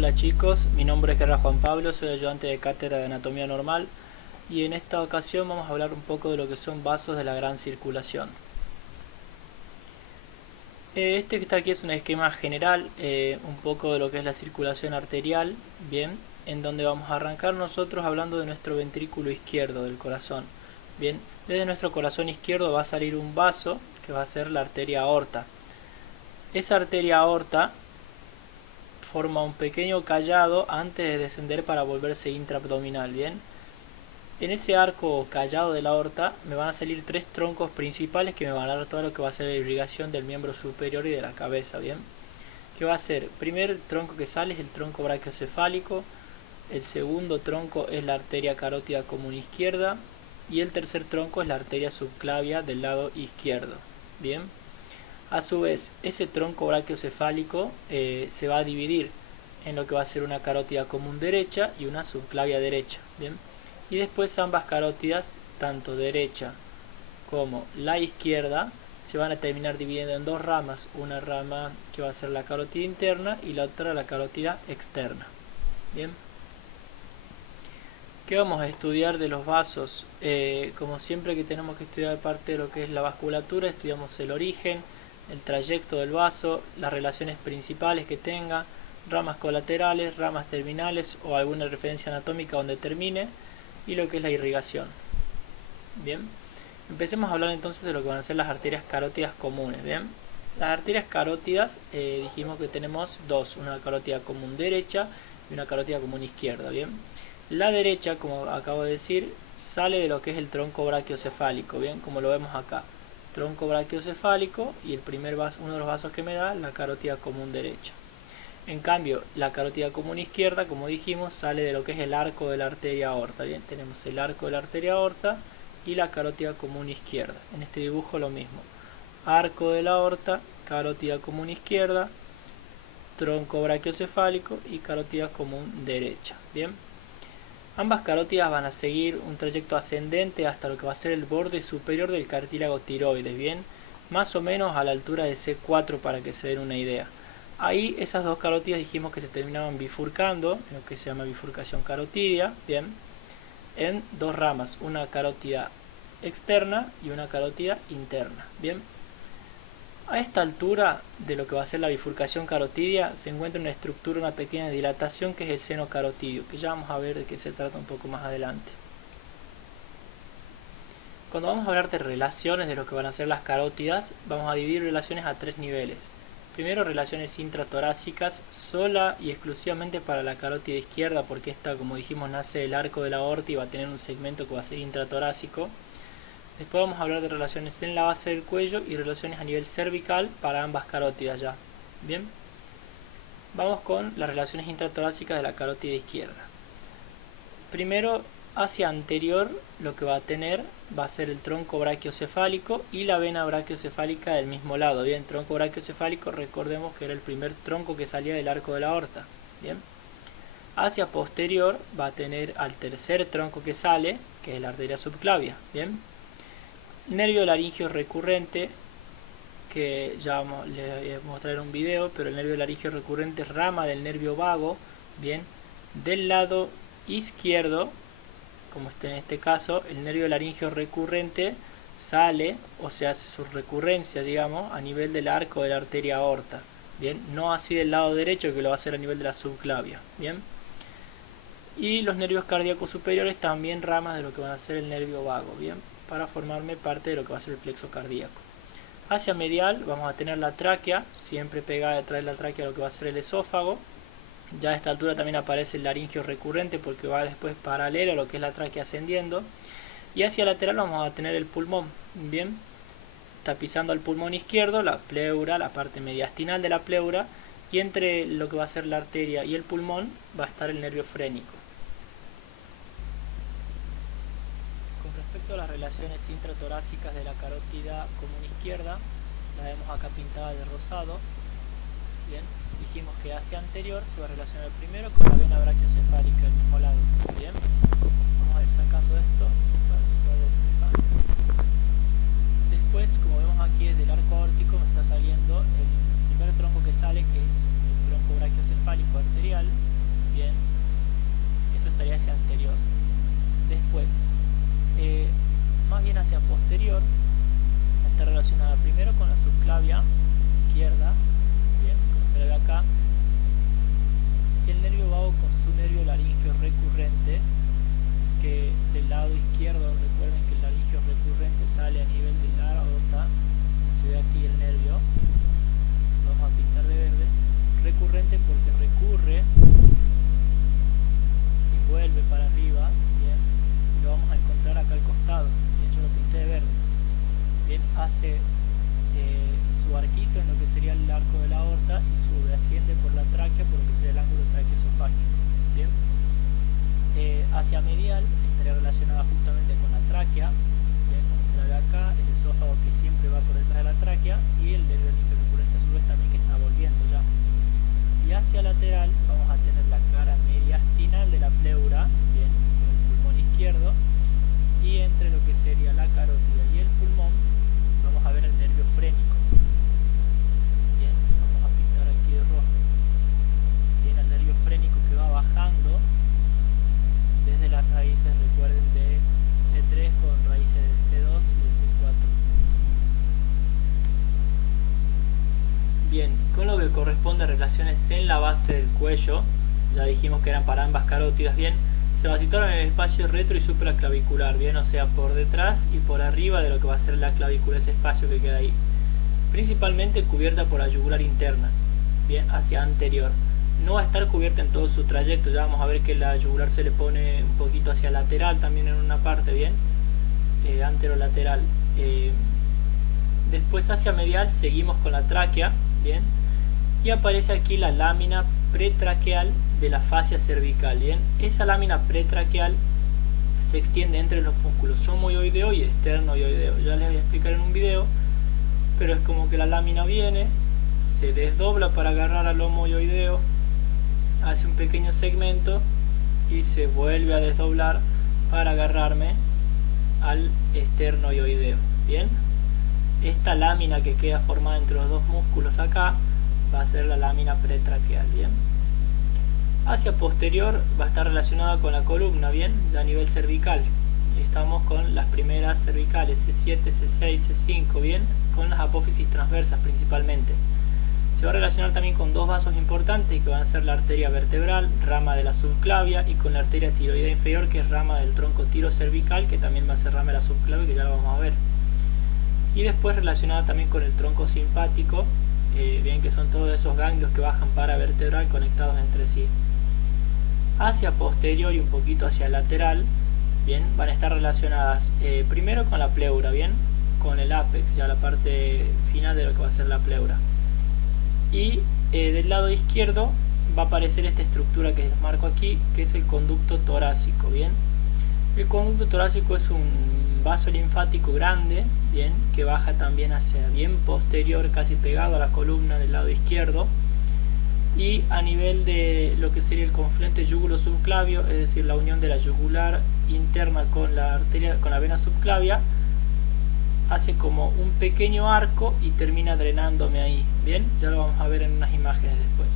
Hola chicos, mi nombre es Guerra Juan Pablo, soy ayudante de cátedra de Anatomía Normal y en esta ocasión vamos a hablar un poco de lo que son vasos de la gran circulación. Este que está aquí es un esquema general, un poco de lo que es la circulación arterial, bien, en donde vamos a arrancar nosotros hablando de nuestro ventrículo izquierdo del corazón. Bien, desde nuestro corazón izquierdo va a salir un vaso que va a ser la arteria aorta. Esa arteria aorta forma un pequeño callado antes de descender para volverse intraabdominal, bien. En ese arco callado de la aorta me van a salir tres troncos principales que me van a dar todo lo que va a ser la irrigación del miembro superior y de la cabeza, bien. ¿Qué va a ser? Primer tronco que sale es el tronco brachiocefálico, el segundo tronco es la arteria carótida común izquierda y el tercer tronco es la arteria subclavia del lado izquierdo, bien. A su vez, ese tronco brachiocefálico se va a dividir en lo que va a ser una carótida común derecha y una subclavia derecha, ¿bien? Y después ambas carótidas, tanto derecha como la izquierda, se van a terminar dividiendo en dos ramas, una rama que va a ser la carótida interna y la otra la carótida externa, ¿bien? ¿Qué vamos a estudiar de los vasos? Como siempre que tenemos que estudiar parte de lo que es la vasculatura, estudiamos el origen, el trayecto del vaso, las relaciones principales que tenga, ramas colaterales, ramas terminales o alguna referencia anatómica donde termine y lo que es la irrigación. Bien, empecemos a hablar entonces de lo que van a ser las arterias carótidas comunes. Bien, las arterias carótidas dijimos que tenemos dos, una carótida común derecha y una carótida común izquierda. Bien, la derecha, como acabo de decir, sale de lo que es el tronco brachiocefálico, bien, como lo vemos acá. Tronco brachiocefálico y el primer vaso, uno de los vasos que me da, la carótida común derecha. En cambio, la carótida común izquierda, como dijimos, sale de lo que es el arco de la arteria aorta. Bien, tenemos el arco de la arteria aorta y la carótida común izquierda. En este dibujo lo mismo. Arco de la aorta, carótida común izquierda, tronco brachiocefálico y carótida común derecha. Bien. Ambas carótidas van a seguir un trayecto ascendente hasta lo que va a ser el borde superior del cartílago tiroides, bien, más o menos a la altura de C4 para que se den una idea. Ahí esas dos carótidas dijimos que se terminaban bifurcando, en lo que se llama bifurcación carotidia, bien, en dos ramas, una carótida externa y una carótida interna, bien. A esta altura de lo que va a ser la bifurcación carotidia se encuentra una estructura, una pequeña dilatación que es el seno carotidio, que ya vamos a ver de qué se trata un poco más adelante. Cuando vamos a hablar de relaciones de lo que van a ser las carótidas, vamos a dividir relaciones a tres niveles. Primero, relaciones intratorácicas, sola y exclusivamente para la carótida izquierda, porque esta, como dijimos, nace del arco de la aorta y va a tener un segmento que va a ser intratorácico. Después vamos a hablar de relaciones en la base del cuello y relaciones a nivel cervical para ambas carótidas ya. Bien, vamos con las relaciones intratorácicas de la carótida izquierda. Primero, hacia anterior lo que va a tener va a ser el tronco brachiocefálico y la vena brachiocefálica del mismo lado. Bien, tronco brachiocefálico, recordemos que era el primer tronco que salía del arco de la aorta. Bien, hacia posterior va a tener al tercer tronco que sale, que es la arteria subclavia. Bien, nervio laringio recurrente, que ya les voy a mostrar un video, pero el nervio laringio recurrente es rama del nervio vago, bien, del lado izquierdo, como está en este caso, el nervio laringio recurrente sale o se hace su recurrencia, digamos, a nivel del arco de la arteria aorta, bien, no así del lado derecho que lo va a hacer a nivel de la subclavia, bien. Y los nervios cardíacos superiores también ramas de lo que van a ser el nervio vago, bien, para formarme parte de lo que va a ser el plexo cardíaco. Hacia medial vamos a tener la tráquea, siempre pegada detrás de la tráquea a lo que va a ser el esófago. Ya a esta altura también aparece el laringio recurrente porque va después paralelo a lo que es la tráquea ascendiendo. Y hacia lateral vamos a tener el pulmón, bien, tapizando al pulmón izquierdo, la pleura, la parte mediastinal de la pleura, y entre lo que va a ser la arteria y el pulmón va a estar el nervio frénico. Con respecto a las relaciones intratorácicas de la carótida común izquierda, la vemos acá pintada de rosado. Bien, dijimos que hacia anterior se va a relacionar primero con la vena brachiocefálica del mismo lado. Bien, vamos a ir sacando esto para que se vaya despejando. Después, como vemos aquí desde el arco aórtico, me está saliendo el primer tronco que sale, que es el tronco brachiocefálico arterial. bien, eso estaría hacia anterior. Después, más bien hacia posterior, está relacionada primero con la subclavia izquierda, bien, como se ve acá, y el nervio vago con su nervio laringeo recurrente, que del lado izquierdo, recuerden que el laringeo recurrente sale a nivel de la aorta, como se ve aquí el nervio, lo vamos a pintar de verde, recurrente porque recurre y vuelve para arriba, bien, y lo vamos a encontrar acá al costado, bien, yo lo pinté de verde, bien, hace su arquito en lo que sería el arco de la aorta y sube, asciende por la tráquea por lo que sería el ángulo traqueosofágico, bien. Hacia medial estaría relacionada justamente con la tráquea, bien, como se la ve acá, el esófago que siempre va por detrás de la tráquea y el nervio laringeo recurrente a su vez también que está volviendo ya. Y hacia lateral vamos a tener la cara mediastinal de la pleura, bien, con el pulmón izquierdo, y entre lo que sería la carótida y el pulmón vamos a ver el nervio frénico. Bien, vamos a pintar aquí de rojo. Bien, el nervio frénico que va bajando desde las raíces, recuerden, de C3 con raíces de C2 y de C4. Bien, con lo que corresponde a relaciones en la base del cuello, ya dijimos que eran para ambas carótidas, bien, se va a situar en el espacio retro y supraclavicular, bien, o sea, por detrás y por arriba de lo que va a ser la clavícula, ese espacio que queda ahí. Principalmente cubierta por la yugular interna, bien, hacia anterior. No va a estar cubierta en todo su trayecto, ya vamos a ver que la yugular se le pone un poquito hacia lateral también en una parte, bien, anterolateral. Después hacia medial seguimos con la tráquea, bien, y aparece aquí la lámina pretraqueal de la fascia cervical, bien. Esa lámina pretraqueal se extiende entre los músculos somoioideo y esternoioideo. Ya les voy a explicar en un video, pero es como que la lámina viene, se desdobla para agarrar al homoioideo, hace un pequeño segmento y se vuelve a desdoblar para agarrarme al esternoioideo, bien. Esta lámina que queda formada entre los dos músculos acá va a ser la lámina pretraqueal, bien. Hacia posterior va a estar relacionada con la columna, bien, ya a nivel cervical. Estamos con las primeras cervicales C7, C6, C5, bien, con las apófisis transversas principalmente. Se va a relacionar también con dos vasos importantes que van a ser la arteria vertebral, rama de la subclavia, y con la arteria tiroidea inferior, que es rama del tronco tirocervical, que también va a ser rama de la subclavia, que ya lo vamos a ver. Y después relacionada también con el tronco simpático, bien, que son todos esos ganglios que bajan paravertebral conectados entre sí. Hacia posterior y un poquito hacia lateral, bien, van a estar relacionadas primero con la pleura, bien, con el ápex, ya la parte final de lo que va a ser la pleura. Y del lado izquierdo va a aparecer esta estructura que les marco aquí, que es el conducto torácico, bien. El conducto torácico es un vaso linfático grande, bien, que baja también hacia bien posterior, casi pegado a la columna del lado izquierdo, y a nivel de lo que sería el confluente yugulo-subclavio, es decir, la unión de la yugular interna con la arteria, con la vena subclavia, hace como un pequeño arco y termina drenándome ahí, bien, ya lo vamos a ver en unas imágenes después.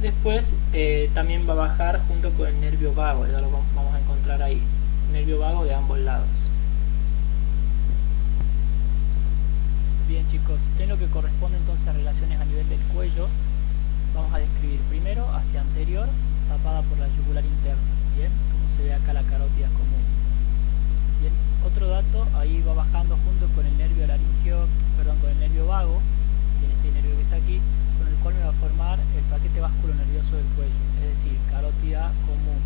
Después también va a bajar junto con el nervio vago, ya lo vamos a encontrar ahí, nervio vago de ambos lados. Bien, chicos, en lo que corresponde entonces a relaciones a nivel del cuello, vamos a describir primero hacia anterior, tapada por la yugular interna, bien, como se ve acá la carótida común. Bien, otro dato, ahí va bajando junto con el nervio laringeo, perdón, con el nervio vago, bien, este nervio que está aquí, con el cual me va a formar el paquete vasculo nervioso del cuello, es decir, carótida común,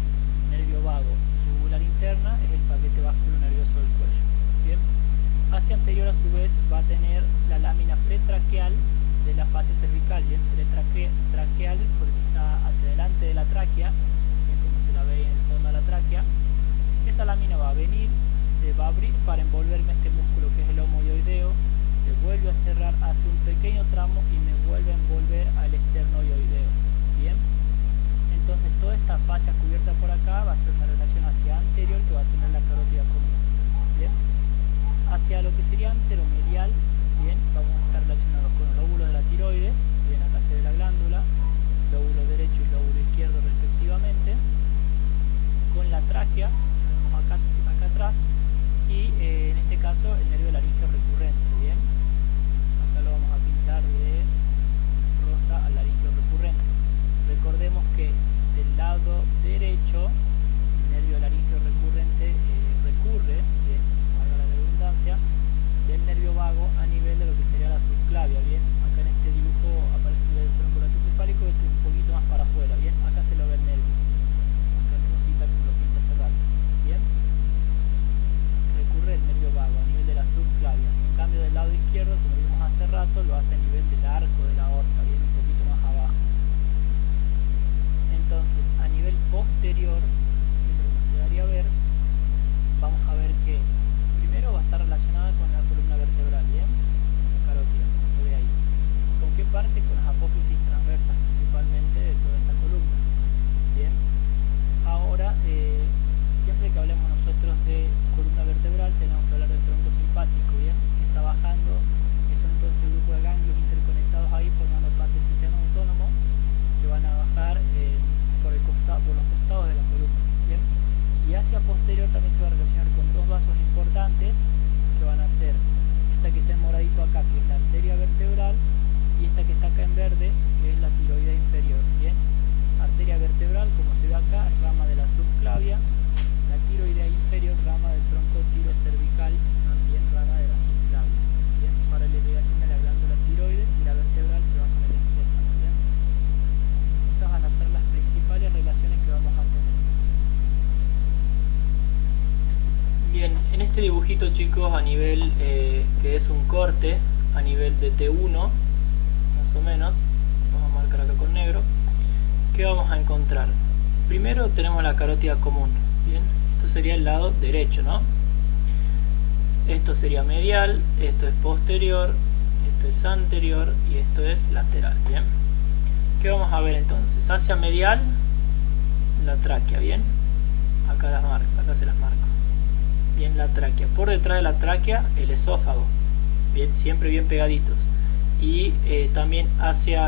nervio vago y yugular interna es el paquete vasculo nervioso del cuello. Bien, hacia anterior a su vez va a tener la lámina pretraqueal de la fascia cervical, bien, pretraqueal porque está hacia delante de la tráquea, bien, como se la ve en el fondo de la tráquea. Esa lámina va a venir, se va a abrir para envolverme este músculo que es el homoioideo, se vuelve a cerrar, hace un pequeño tramo y me vuelve a envolver al esternoioideo. Bien, entonces toda esta fascia cubierta por acá va a ser una relación hacia anterior que va a tener la carótida común. Bien, hacia lo que sería anteromedial, bien, vamos a estar relacionados con el óvulo de la tiroides, bien, acá se ve la glándula, lóbulo derecho y lóbulo izquierdo respectivamente, con la tráquea, que vemos acá atrás, y en este caso el nervio laringeo recurrente, ¿bien? Acá lo vamos a pintar de rosa al laringeo recurrente. Recordemos que del lado derecho el nervio laringeo recurrente recurre, bien, valga la redundancia, del nervio vago a nivel de lo que sería la subclavia, bien. Acá en este dibujo aparece el nivel del tronco cefálico, este un poquito más para afuera, bien. Acá se lo ve el nervio, acá en rosita como lo pinta hace rato, bien. Recurre el nervio vago a nivel de la subclavia. En cambio del lado izquierdo, como vimos hace rato, lo hace a nivel del arco de la aorta, bien, un poquito más abajo. Entonces, a nivel posterior, que es lo que nos quedaría ver, vamos a ver que primero va a estar relacionada con la columna vertebral, bien, la carótida, como se ve ahí. ¿Con qué parte? Con las apófisis transversas principalmente de toda esta columna, bien. Ahora, siempre que hablemos nosotros de columna vertebral tenemos que hablar del tronco simpático, bien, que está bajando, que son todo este grupo de ganglios interconectados ahí formando parte del sistema autónomo, que van a bajar por los costados de la columna, bien. Y hacia posterior también se va a relacionar con dos vasos importantes, que van a ser esta que está en moradito acá, que es la arteria vertebral, y esta que está acá en verde, que es la tiroidea inferior, bien. Arteria vertebral, como se ve acá, rama de la subclavia, la tiroidea inferior, rama del tronco tirocervical, también rama de la subclavia, bien. Para la irrigación de la glándula tiroides, y la vertebral se va con el encéfalo, bien. Esas van a ser las principales relaciones que vamos a tener. Bien, en este dibujito, chicos, a nivel que es un corte, a nivel de T1, más o menos, vamos a marcar acá con negro, ¿qué vamos a encontrar? Primero tenemos la carótida común, bien, esto sería el lado derecho, ¿no? Esto sería medial, esto es posterior, esto es anterior y esto es lateral, bien. ¿Qué vamos a ver entonces? Hacia medial, la tráquea, bien, acá se las marco. Bien, la tráquea. Por detrás de la tráquea, el esófago. Bien, siempre bien pegaditos. Y también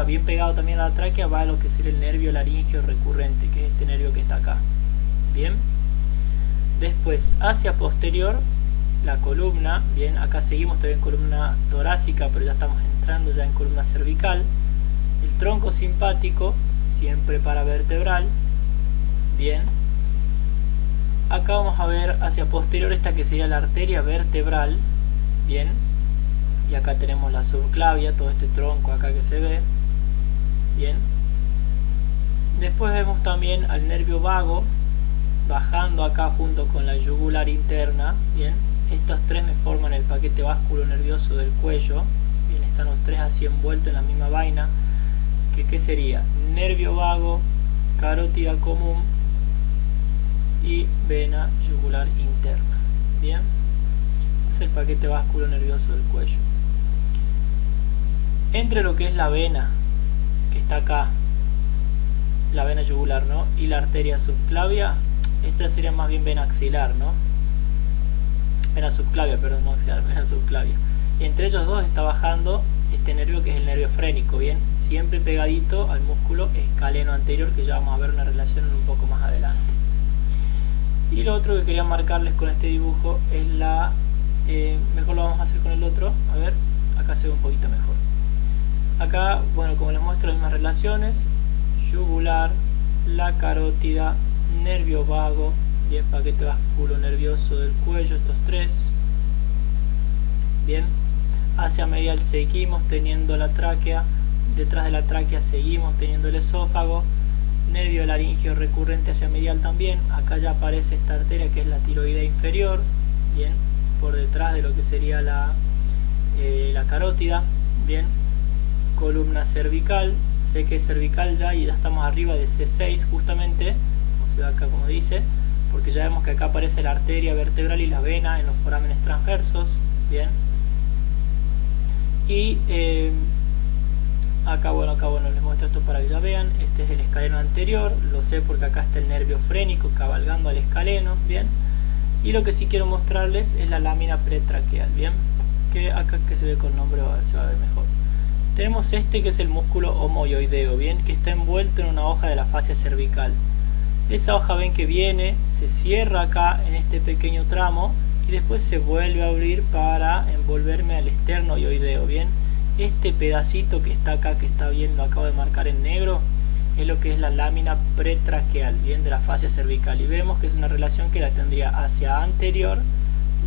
bien pegado también a la tráquea va lo que sería el nervio laringeo recurrente, que es este nervio que está acá. Bien. Después, hacia posterior, la columna. Bien, acá seguimos todavía en columna torácica, pero ya estamos entrando ya en columna cervical. El tronco simpático, siempre paravertebral. Bien. Acá vamos a ver hacia posterior esta que sería la arteria vertebral, bien, y acá tenemos la subclavia, todo este tronco acá que se ve, bien. Después vemos también al nervio vago, bajando acá junto con la yugular interna, bien. Estos tres me forman el paquete básculo nervioso del cuello, bien, están los tres así envueltos en la misma vaina, ¿qué sería? Nervio vago, carótida común, y vena yugular interna, bien. Ese es el paquete básculo nervioso del cuello. Entre lo que es la vena que está acá, la vena yugular, ¿no?, y la arteria subclavia, esta sería más bien vena axilar, ¿no? Vena subclavia, perdón, no axilar, vena subclavia. Y entre ellos dos está bajando este nervio que es el nervio frénico, bien, siempre pegadito al músculo escaleno anterior, que ya vamos a ver una relación un poco más adelante. Y lo otro que quería marcarles con este dibujo es la... mejor lo vamos a hacer con el otro. A ver, acá se ve un poquito mejor. Acá, bueno, como les muestro, las mismas relaciones. Yugular, la carótida, nervio vago, bien, paquete vasculo nervioso del cuello, estos tres. Bien, hacia medial seguimos teniendo la tráquea. Detrás de la tráquea seguimos teniendo el esófago. Nervio laringeo recurrente hacia medial también. Acá ya aparece esta arteria que es la tiroidea inferior, bien, por detrás de lo que sería la carótida, bien. Columna cervical, sé que es cervical ya y ya estamos arriba de C6 justamente, como se ve acá como dice, porque ya vemos que acá aparece la arteria vertebral y la vena en los forámenes transversos, bien. Y acá bueno, les muestro esto para que ya vean. Este es el escaleno anterior, lo sé porque acá está el nervio frénico cabalgando al escaleno, bien. Y lo que sí quiero mostrarles es la lámina pretraqueal, bien, que acá que se ve con nombre se va a ver mejor. tenemos este que es el músculo homoioideo, bien, que está envuelto en una hoja de la fascia cervical. Esa hoja ven que viene, se cierra acá en este pequeño tramo y después se vuelve a abrir para envolverme al esternoioideo, bien. Este pedacito que está acá, que está bien, lo acabo de marcar en negro, es lo que es la lámina pretraqueal, bien, de la fascia cervical, y vemos que es una relación que la tendría hacia anterior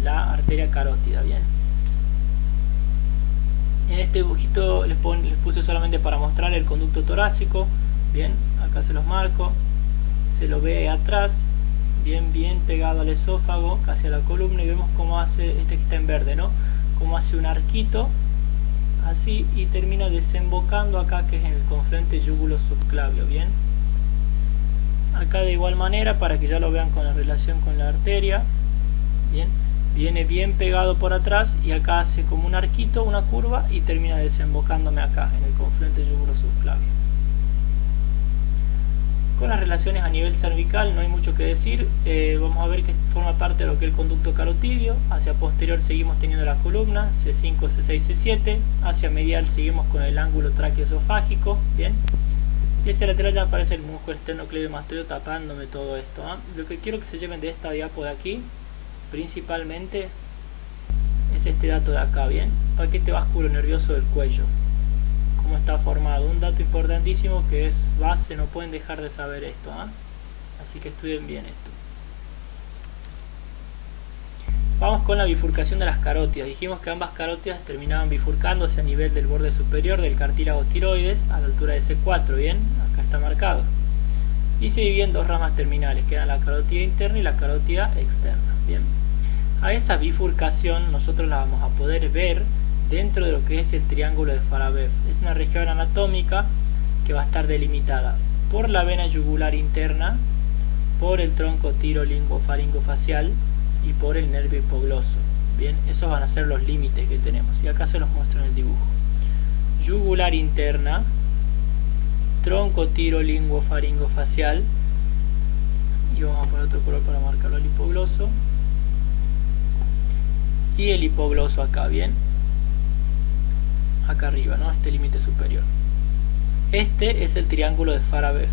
la arteria carótida, bien. En este dibujito les puse solamente para mostrar el conducto torácico, bien, acá se los marco, se lo ve atrás, bien pegado al esófago, casi a la columna, y vemos cómo hace, este que está en verde, ¿no? Cómo hace un arquito, así, y termina desembocando acá, que es en el confluente yúgulo subclavio, bien. Acá de igual manera, para que ya lo vean con la relación con la arteria, bien, viene bien pegado por atrás y acá hace como un arquito, una curva, y termina desembocándome acá, en el confluente yúgulo subclavio. Con las relaciones a nivel cervical no hay mucho que decir, vamos a ver que forma parte de lo que es el conducto carotidio. Hacia posterior seguimos teniendo la columna C5, C6, C7, hacia medial seguimos con el ángulo tráqueo-esofágico, bien, y hacia lateral ya aparece el músculo esternocleidomastoideo tapándome todo esto, ¿eh? Lo que quiero que se lleven de esta diapo de aquí, principalmente, es este dato de acá, bien, paquete vasculo nervioso del cuello. Cómo está formado, un dato importantísimo que es base, no pueden dejar de saber esto, ¿eh? Así que estudien bien esto. Vamos con la bifurcación de las carótidas. Dijimos que ambas carótidas terminaban bifurcándose a nivel del borde superior del cartílago tiroides a la altura de C4, bien, acá está marcado, y se dividen en dos ramas terminales, que eran la carótida interna y la carótida externa, bien. A esa bifurcación nosotros la vamos a poder ver dentro de lo que es el triángulo de Farabev. Es una región anatómica que va a estar delimitada por la vena yugular interna, por el tronco tirolingofaringofacial y por el nervio hipogloso. Bien, esos van a ser los límites que tenemos, y acá se los muestro en el dibujo. Yugular interna, tronco tirolingofaringofacial, y vamos a poner otro color para marcarlo al hipogloso, y el hipogloso acá, bien, acá arriba, ¿no? Este límite superior. Este es el triángulo de Farabev.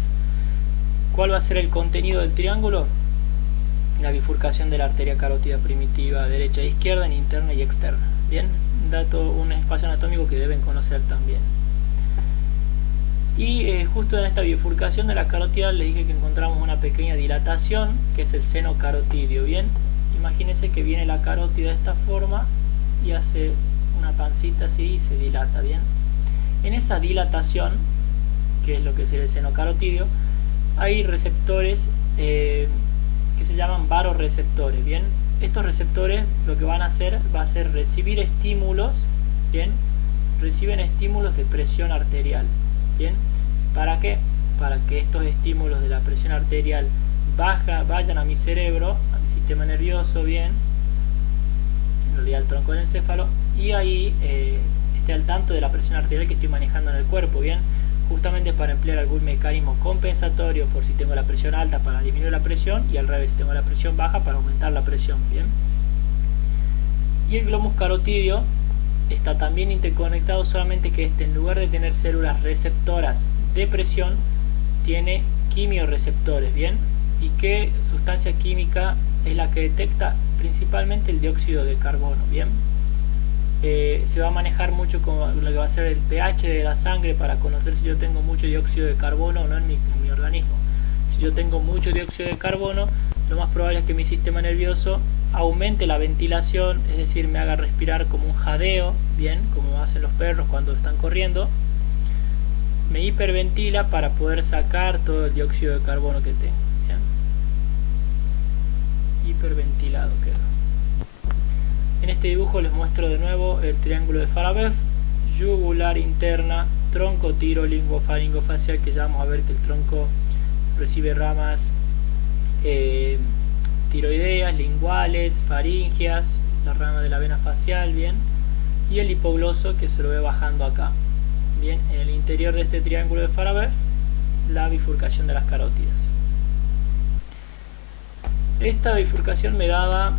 ¿Cuál va a ser el contenido del triángulo? La bifurcación de la arteria carótida primitiva derecha e izquierda en interna y externa. Bien, un espacio anatómico que deben conocer también. Y justo en esta bifurcación de la carótida les dije que encontramos una pequeña dilatación, que es el seno carotidio. Bien, imagínense que viene la carótida de esta forma y hace una pancita así y se dilata, bien. En esa dilatación, que es lo que es el seno carotidio, hay receptores que se llaman varoreceptores, bien. Estos receptores lo que van a hacer va a ser recibir estímulos, bien, reciben estímulos de presión arterial, bien. ¿Para qué? Para que estos estímulos de la presión arterial vayan a mi cerebro, a mi sistema nervioso, bien, en realidad al tronco del encéfalo, y ahí esté al tanto de la presión arterial que estoy manejando en el cuerpo, bien, justamente para emplear algún mecanismo compensatorio por si tengo la presión alta para disminuir la presión, y al revés, si tengo la presión baja para aumentar la presión, bien. Y el glomus carotidio está también interconectado, solamente que en lugar de tener células receptoras de presión, tiene quimioreceptores, bien. ¿Y qué sustancia química es la que detecta? Principalmente el dióxido de carbono, bien. Se va a manejar mucho con lo que va a ser el pH de la sangre para conocer si yo tengo mucho dióxido de carbono o no en mi organismo. Si yo tengo mucho dióxido de carbono, lo más probable es que mi sistema nervioso aumente la ventilación, es decir, me haga respirar como un jadeo, bien, como hacen los perros cuando están corriendo. Me hiperventila para poder sacar todo el dióxido de carbono que tengo, bien. Hiperventilado queda. En este dibujo les muestro de nuevo el triángulo de Farabev, yugular interna, tronco tirolingofaringofacial, que ya vamos a ver que el tronco recibe ramas tiroideas, linguales, faringias, la rama de la vena facial, bien, y el hipogloso que se lo ve bajando acá, bien, en el interior de este triángulo de Farabev, la bifurcación de las carótidas. Esta bifurcación me daba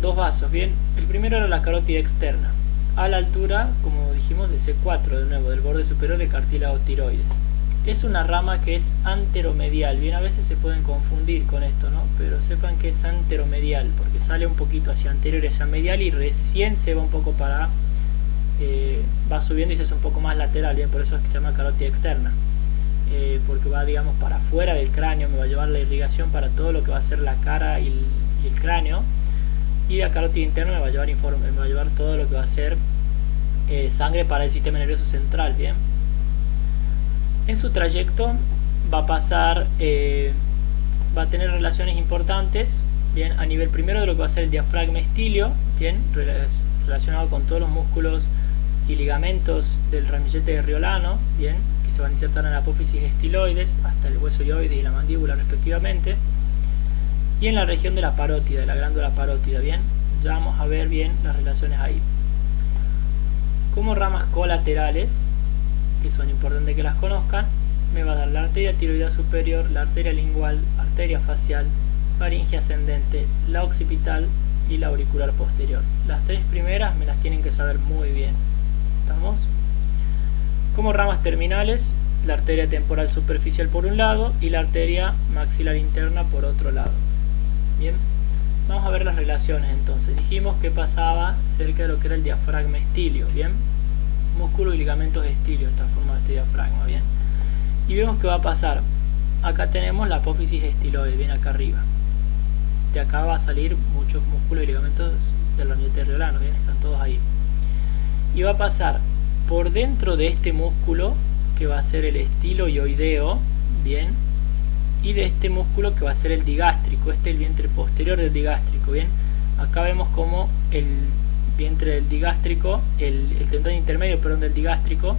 dos vasos, bien. El primero era la carótida externa. a la altura, como dijimos, de C4, de nuevo, del borde superior del cartílago tiroides. Es una rama que es anteromedial. Bien, a veces se pueden confundir con esto, ¿no? Pero sepan que es anteromedial, porque sale un poquito hacia anterior, hacia medial, y recién se va un poco para... va subiendo y se hace un poco más lateral, bien, por eso es que se llama carótida externa. Porque va, digamos, para afuera del cráneo, me va a llevar la irrigación para todo lo que va a ser la cara y el cráneo, y la carótida interna me va a llevar todo lo que va a ser sangre para el sistema nervioso central. Bien, en su trayecto va a pasar, va a tener relaciones importantes, bien, a nivel primero de lo que va a ser el diafragma estilio, bien, relacionado con todos los músculos y ligamentos del ramillete de Riolano, bien, que se van a insertar en la apófisis estiloides hasta el hueso hioides y la mandíbula respectivamente, y en la región de la parótida, de la glándula parótida. Bien, ya vamos a ver bien las relaciones ahí. Como ramas colaterales, que son importantes que las conozcan, me va a dar la arteria tiroidea superior, la arteria lingual, arteria facial, faringe ascendente, la occipital y la auricular posterior. Las tres primeras me las tienen que saber muy bien. ¿Estamos? Como ramas terminales, la arteria temporal superficial por un lado y la arteria maxilar interna por otro lado. Bien, vamos a ver las relaciones entonces. Dijimos que pasaba cerca de lo que era el diafragma estilio, bien, músculo y ligamentos de estilio está formado este diafragma, bien, y vemos que va a pasar, acá tenemos la apófisis estiloide, bien acá arriba, de acá va a salir muchos músculos y ligamentos del ramillete de Riolano, bien, están todos ahí, y va a pasar por dentro de este músculo que va a ser el estiloioideo, bien, y de este músculo que va a ser el digástrico, el vientre posterior del digástrico, bien, acá vemos como el vientre del digástrico, el tendón intermedio, perdón, del digástrico,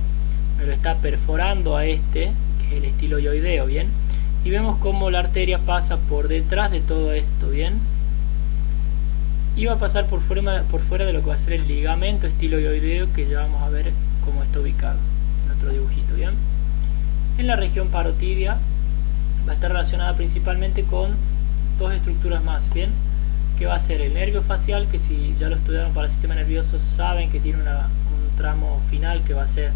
me lo está perforando a este, que es el estiloioideo, bien, y vemos como la arteria pasa por detrás de todo esto, bien, y va a pasar por fuera de lo que va a ser el ligamento estiloioideo, que ya vamos a ver cómo está ubicado en otro dibujito, bien. En la región parotidia va a estar relacionada principalmente con dos estructuras más, bien, que va a ser el nervio facial, que si ya lo estudiaron para el sistema nervioso saben que tiene un tramo final que va a ser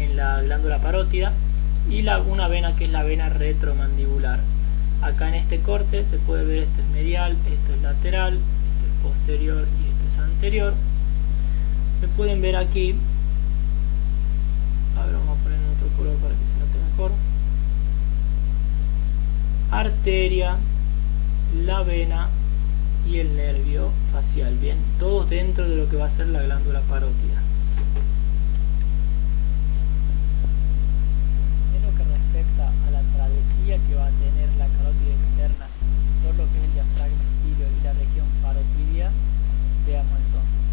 en la glándula parótida, y una vena que es la vena retromandibular. Acá en este corte se puede ver, esto es medial, esto es lateral, esto es posterior y esto es anterior. Me pueden ver aquí, a ver, vamos a poner en otro color para que se note mejor, arteria, la vena y el nervio facial, bien, todos dentro de lo que va a ser la glándula parótida. En lo que respecta a la travesía que va a tener la carótida externa, todo lo que es el diafragma estilio y la región parotidia, veamos entonces.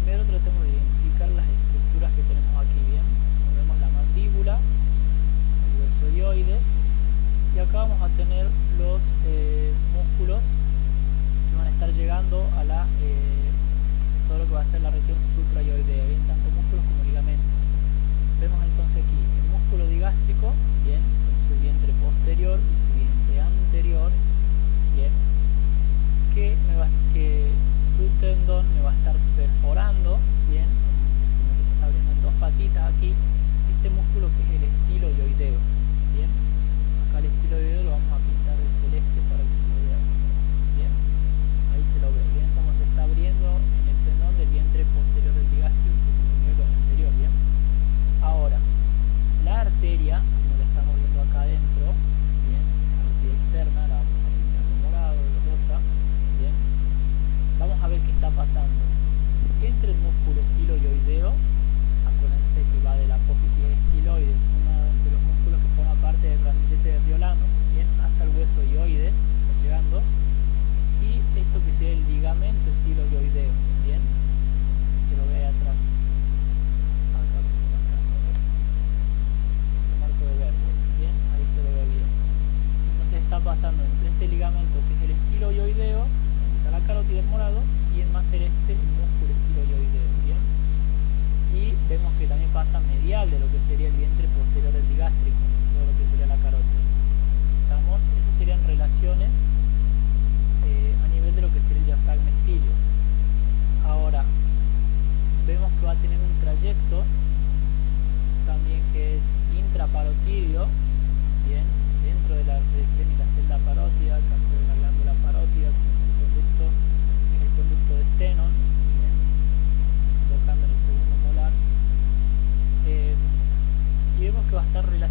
Primero tratemos de identificar las estructuras que tenemos aquí, bien, como vemos la mandíbula, el hueso hioides, y acá vamos a tener los músculos que van a estar llegando a todo lo que va a ser la región suprayoidea, bien, tanto músculos como ligamentos. Vemos entonces aquí el músculo digástrico, bien, con su vientre posterior y su vientre anterior, bien, que su tendón me va a estar perforando, bien, como que se está abriendo en dos patitas aquí, este músculo que es el estiloioideo, bien. Acá el estiloioideo lo vamos a pintar de celeste para que se lo vea bien, ahí se lo ve, bien, como se está abriendo en el tendón del vientre posterior del digástrico, que se unió con el anterior, bien. Ahora, la arteria, como la estamos viendo acá adentro, bien, la arteria externa, la vamos a pintar de morado, de rosa, bien. Vamos a ver qué está pasando entre el músculo estiloioideo, acuérdense que va de la apófisis estiloide, uno de los músculos que forma parte del ramillete de Riolano, bien, hasta el hueso hioides, llegando, y esto que sería el ligamento estiloioideo, bien, se lo ve ahí atrás, acá lo estoy marcando, lo marco de verde, bien, ahí se lo ve bien. Entonces está pasando entre este ligamento que es el estiloioideo, está la carótida en morado, y en más celeste el músculo estiloioideo, bien, y vemos que también pasa medial de lo que sería el vientre posterior del digástrico, todo lo que sería la carótida. Esas serían relaciones a nivel de lo que sería el diafragma estilio.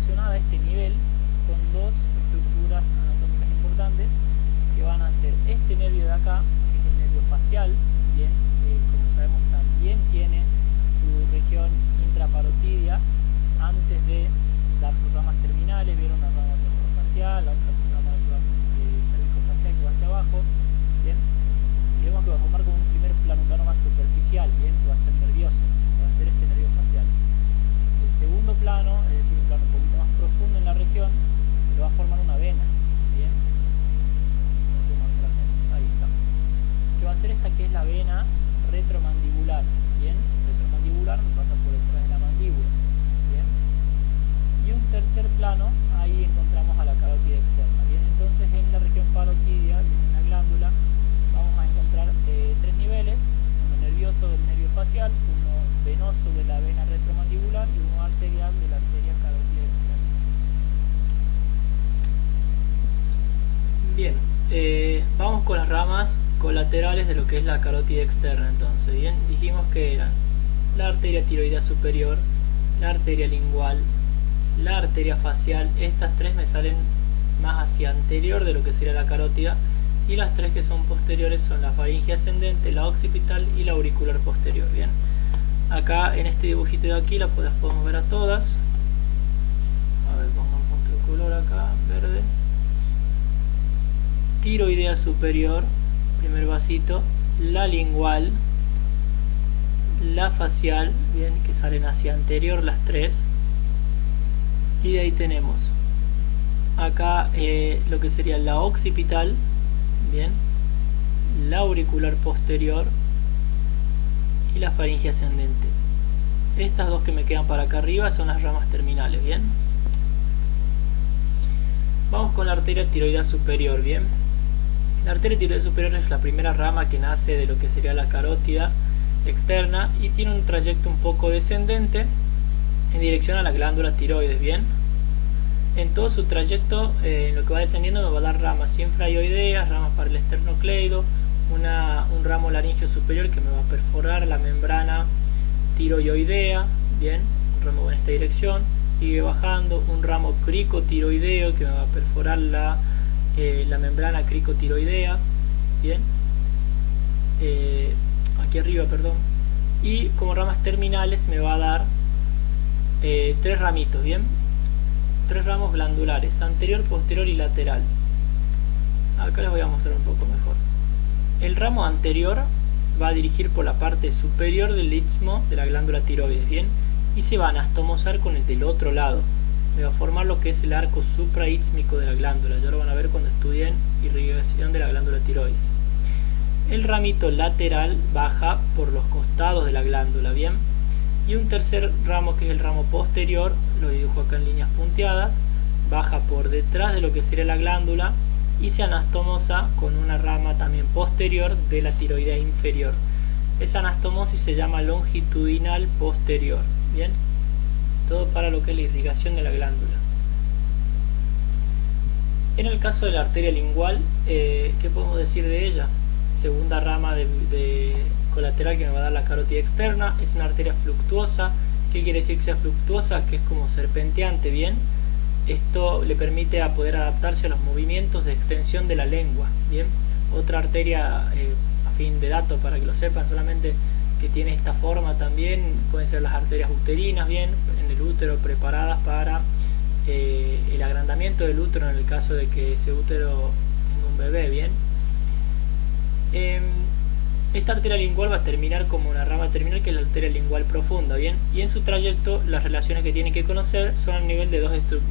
relacionada a este nivel con dos estructuras anatómicas importantes que van a ser este nervio de acá, que es el nervio facial, bien, que como sabemos también tiene su región intraparotidia antes de dar sus ramas terminales. Vieron una rama temporofacial, la otra rama cervicofacial que va hacia abajo, bien, y vemos que va a formar como un primer plano más superficial, bien, que va a ser nervioso, que va a ser este nervio facial. El segundo plano, es decir, un plano un poquito más profundo en la región, lo va a formar una vena, bien, ahí está, que va a ser esta que es la vena retromandibular, bien, retromandibular me pasa por detrás de la mandíbula, bien, y un tercer plano, ahí encontramos a la carótida externa, bien. Entonces en la región parotidia, bien, en la glándula, vamos a encontrar tres niveles: uno nervioso del nervio facial, uno venoso de la vena retromandibular y uno arterial de la arteria carótida externa. Bien, vamos con las ramas colaterales de lo que es la carótida externa. Entonces, bien, dijimos que eran la arteria tiroidea superior, la arteria lingual, la arteria facial. Estas tres me salen más hacia anterior de lo que sería la carótida, y las tres que son posteriores son la faringe ascendente, la occipital y la auricular posterior. Bien, acá en este dibujito de aquí las podemos ver a todas. A ver, pongamos otro color acá, verde. Tiroidea superior, primer vasito, la lingual, la facial, bien, que salen hacia anterior las tres, y de ahí tenemos acá lo que sería la occipital, bien, la auricular posterior y la faringe ascendente. Estas dos que me quedan para acá arriba son las ramas terminales, bien. Vamos con la arteria tiroidea superior, bien. La arteria tiroidea superior es la primera rama que nace de lo que sería la carótida externa y tiene un trayecto un poco descendente en dirección a la glándula tiroides, bien. En todo su trayecto, en lo que va descendiendo, me va a dar ramas infraioideas, ramas para el esternocleido, un ramo laringeo superior que me va a perforar la membrana tiroioidea, bien, un ramo en esta dirección. Sigue bajando un ramo cricotiroideo que me va a perforar la membrana cricotiroidea, bien, aquí arriba, perdón, y como ramas terminales me va a dar tres ramitos, bien, tres ramos glandulares, anterior, posterior y lateral. Acá les voy a mostrar un poco mejor. El ramo anterior va a dirigir por la parte superior del istmo de la glándula tiroides, bien, y se va a anastomosar con el del otro lado. Me va a formar lo que es el arco supraístmico de la glándula. Ya lo van a ver cuando estudien irrigación de la glándula tiroides. El ramito lateral baja por los costados de la glándula, bien. Y un tercer ramo, que es el ramo posterior, lo dibujo acá en líneas punteadas, baja por detrás de lo que sería la glándula y se anastomosa con una rama también posterior de la tiroidea inferior. Esa anastomosis se llama longitudinal posterior, bien. Todo para lo que es la irrigación de la glándula. En el caso de la arteria lingual, ¿qué podemos decir de ella? Segunda rama de colateral que me va a dar la carótida externa. Es una arteria fluctuosa. ¿Qué quiere decir que sea fluctuosa? Que es como serpenteante, bien. Esto le permite a poder adaptarse a los movimientos de extensión de la lengua, bien. Otra arteria, a fin de dato para que lo sepan solamente, que tiene esta forma también, pueden ser las arterias uterinas, bien, en el útero, preparadas para el agrandamiento del útero en el caso de que ese útero tenga un bebé, bien. Esta arteria lingual va a terminar como una rama terminal, que es la arteria lingual profunda, bien, y en su trayecto las relaciones que tiene que conocer son a nivel de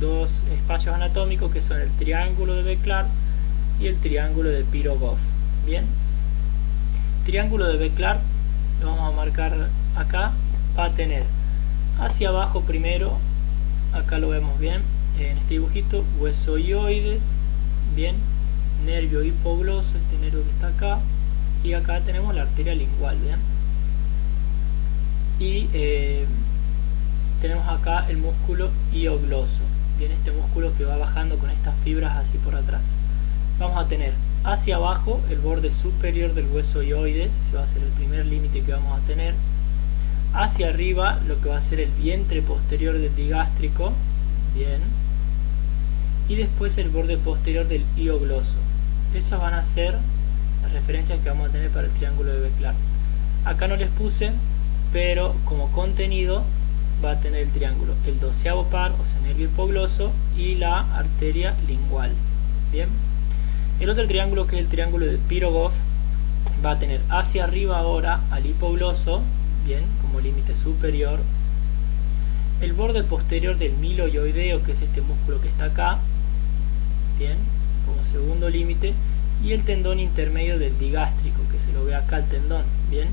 dos espacios anatómicos, que son el triángulo de Becklar y el triángulo de Pirogov, bien. Triángulo de Becklar, lo vamos a marcar acá, va a tener hacia abajo primero, acá lo vemos bien, en este dibujito, huesoioides, bien, nervio hipogloso, este nervio que está acá, y acá tenemos la arteria lingual, bien, y tenemos acá el músculo hiogloso, bien, este músculo que va bajando con estas fibras así por atrás. Vamos a tener hacia abajo el borde superior del hueso hioides, ese va a ser el primer límite que vamos a tener. Hacia arriba lo que va a ser el vientre posterior del digástrico, bien, y después el borde posterior del hiogloso. Esas van a ser las referencias que vamos a tener para el triángulo de Becklar. Acá no les puse, pero como contenido va a tener el triángulo, el 12º par, o sea, nervio hipogloso, y la arteria lingual. Bien, el otro triángulo, que es el triángulo de Pirogov, va a tener hacia arriba ahora al hipogloso, bien, como límite superior, el borde posterior del miloioideo, que es este músculo que está acá, bien, como segundo límite, y el tendón intermedio del digástrico, que se lo ve acá el tendón, bien.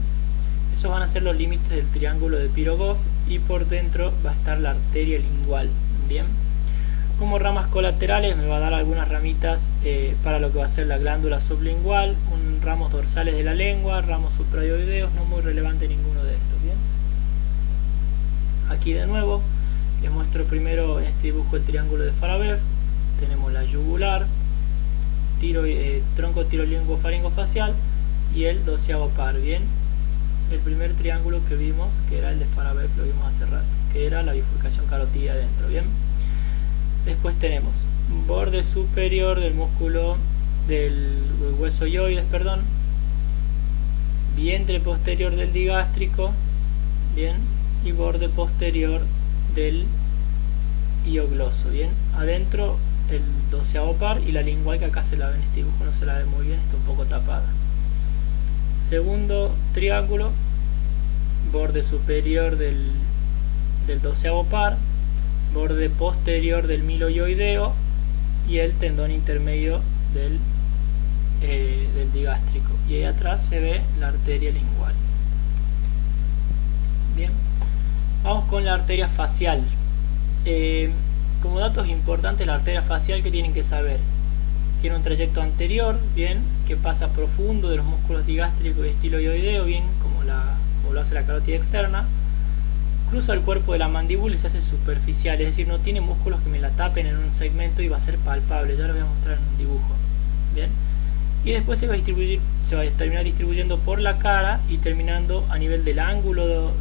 Esos van a ser los límites del triángulo de Pirogov, y por dentro va a estar la arteria lingual, bien. Como ramas colaterales me va a dar algunas ramitas para lo que va a ser la glándula sublingual, ramos dorsales de la lengua, ramos supraoideos, no muy relevante ninguno de estos, bien. Aquí de nuevo les muestro primero en este dibujo el triángulo de Farabev. Tenemos la yugular, tronco tirolinguofaringofacial y el 12º par, bien. El primer triángulo que vimos, que era el de Farabev, lo vimos hace rato, que era la bifurcación carotidia adentro, bien. Después tenemos borde superior del músculo del hueso hioides, perdón, vientre posterior del digástrico, bien, y borde posterior del hiogloso, bien. Adentro el 12º par y la lingual, que acá se la ve en este dibujo, no se la ve muy bien, está un poco tapada. Segundo triángulo, borde superior del 12º par, borde posterior del miloioideo y el tendón intermedio del digástrico, y ahí atrás se ve la arteria lingual. Bien, vamos con la arteria facial. Como datos importantes, la arteria facial, que tienen que saber: tiene un trayecto anterior, bien, que pasa profundo de los músculos digástrico y estiloioideo, bien, como lo hace la carótida externa. Cruza el cuerpo de la mandíbula y se hace superficial, es decir, no tiene músculos que me la tapen en un segmento y va a ser palpable. Ya lo voy a mostrar en un dibujo, bien. Y después se va a terminar distribuyendo por la cara y terminando a nivel del ángulo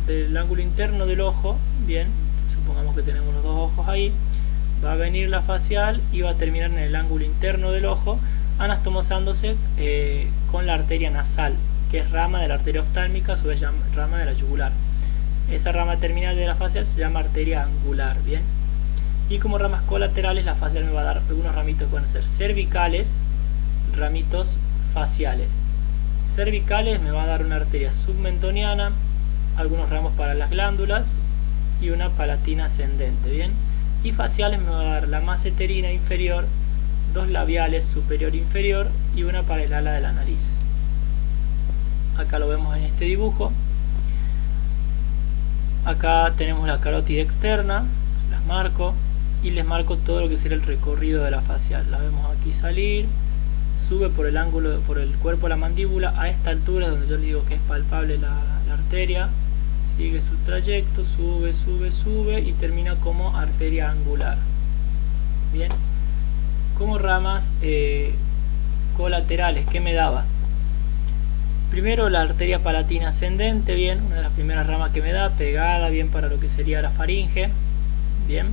interno del ojo, bien. Supongamos que tenemos los dos ojos ahí. Va a venir la facial y va a terminar en el ángulo interno del ojo, anastomosándose con la arteria nasal, que es rama de la arteria oftálmica, a su vez rama de la yugular. Esa rama terminal de la facial se llama arteria angular, bien. Y como ramas colaterales, la facial me va a dar algunos ramitos que van a ser cervicales, ramitos faciales. Cervicales me va a dar una arteria submentoniana, algunos ramos para las glándulas y una palatina ascendente, bien. Y faciales me va a dar la maseterina inferior, dos labiales superior e inferior y una para el ala de la nariz. Acá lo vemos en este dibujo. Acá tenemos la carótida externa, las marco y les marco todo lo que será el recorrido de la facial. La vemos aquí salir, sube por el ángulo, por el cuerpo de la mandíbula, a esta altura donde yo les digo que es palpable la arteria. Sigue su trayecto, sube, sube, sube y termina como arteria angular. Bien, como ramas colaterales, ¿qué me daba? Primero la arteria palatina ascendente, bien, una de las primeras ramas que me da, pegada bien para lo que sería la faringe, bien.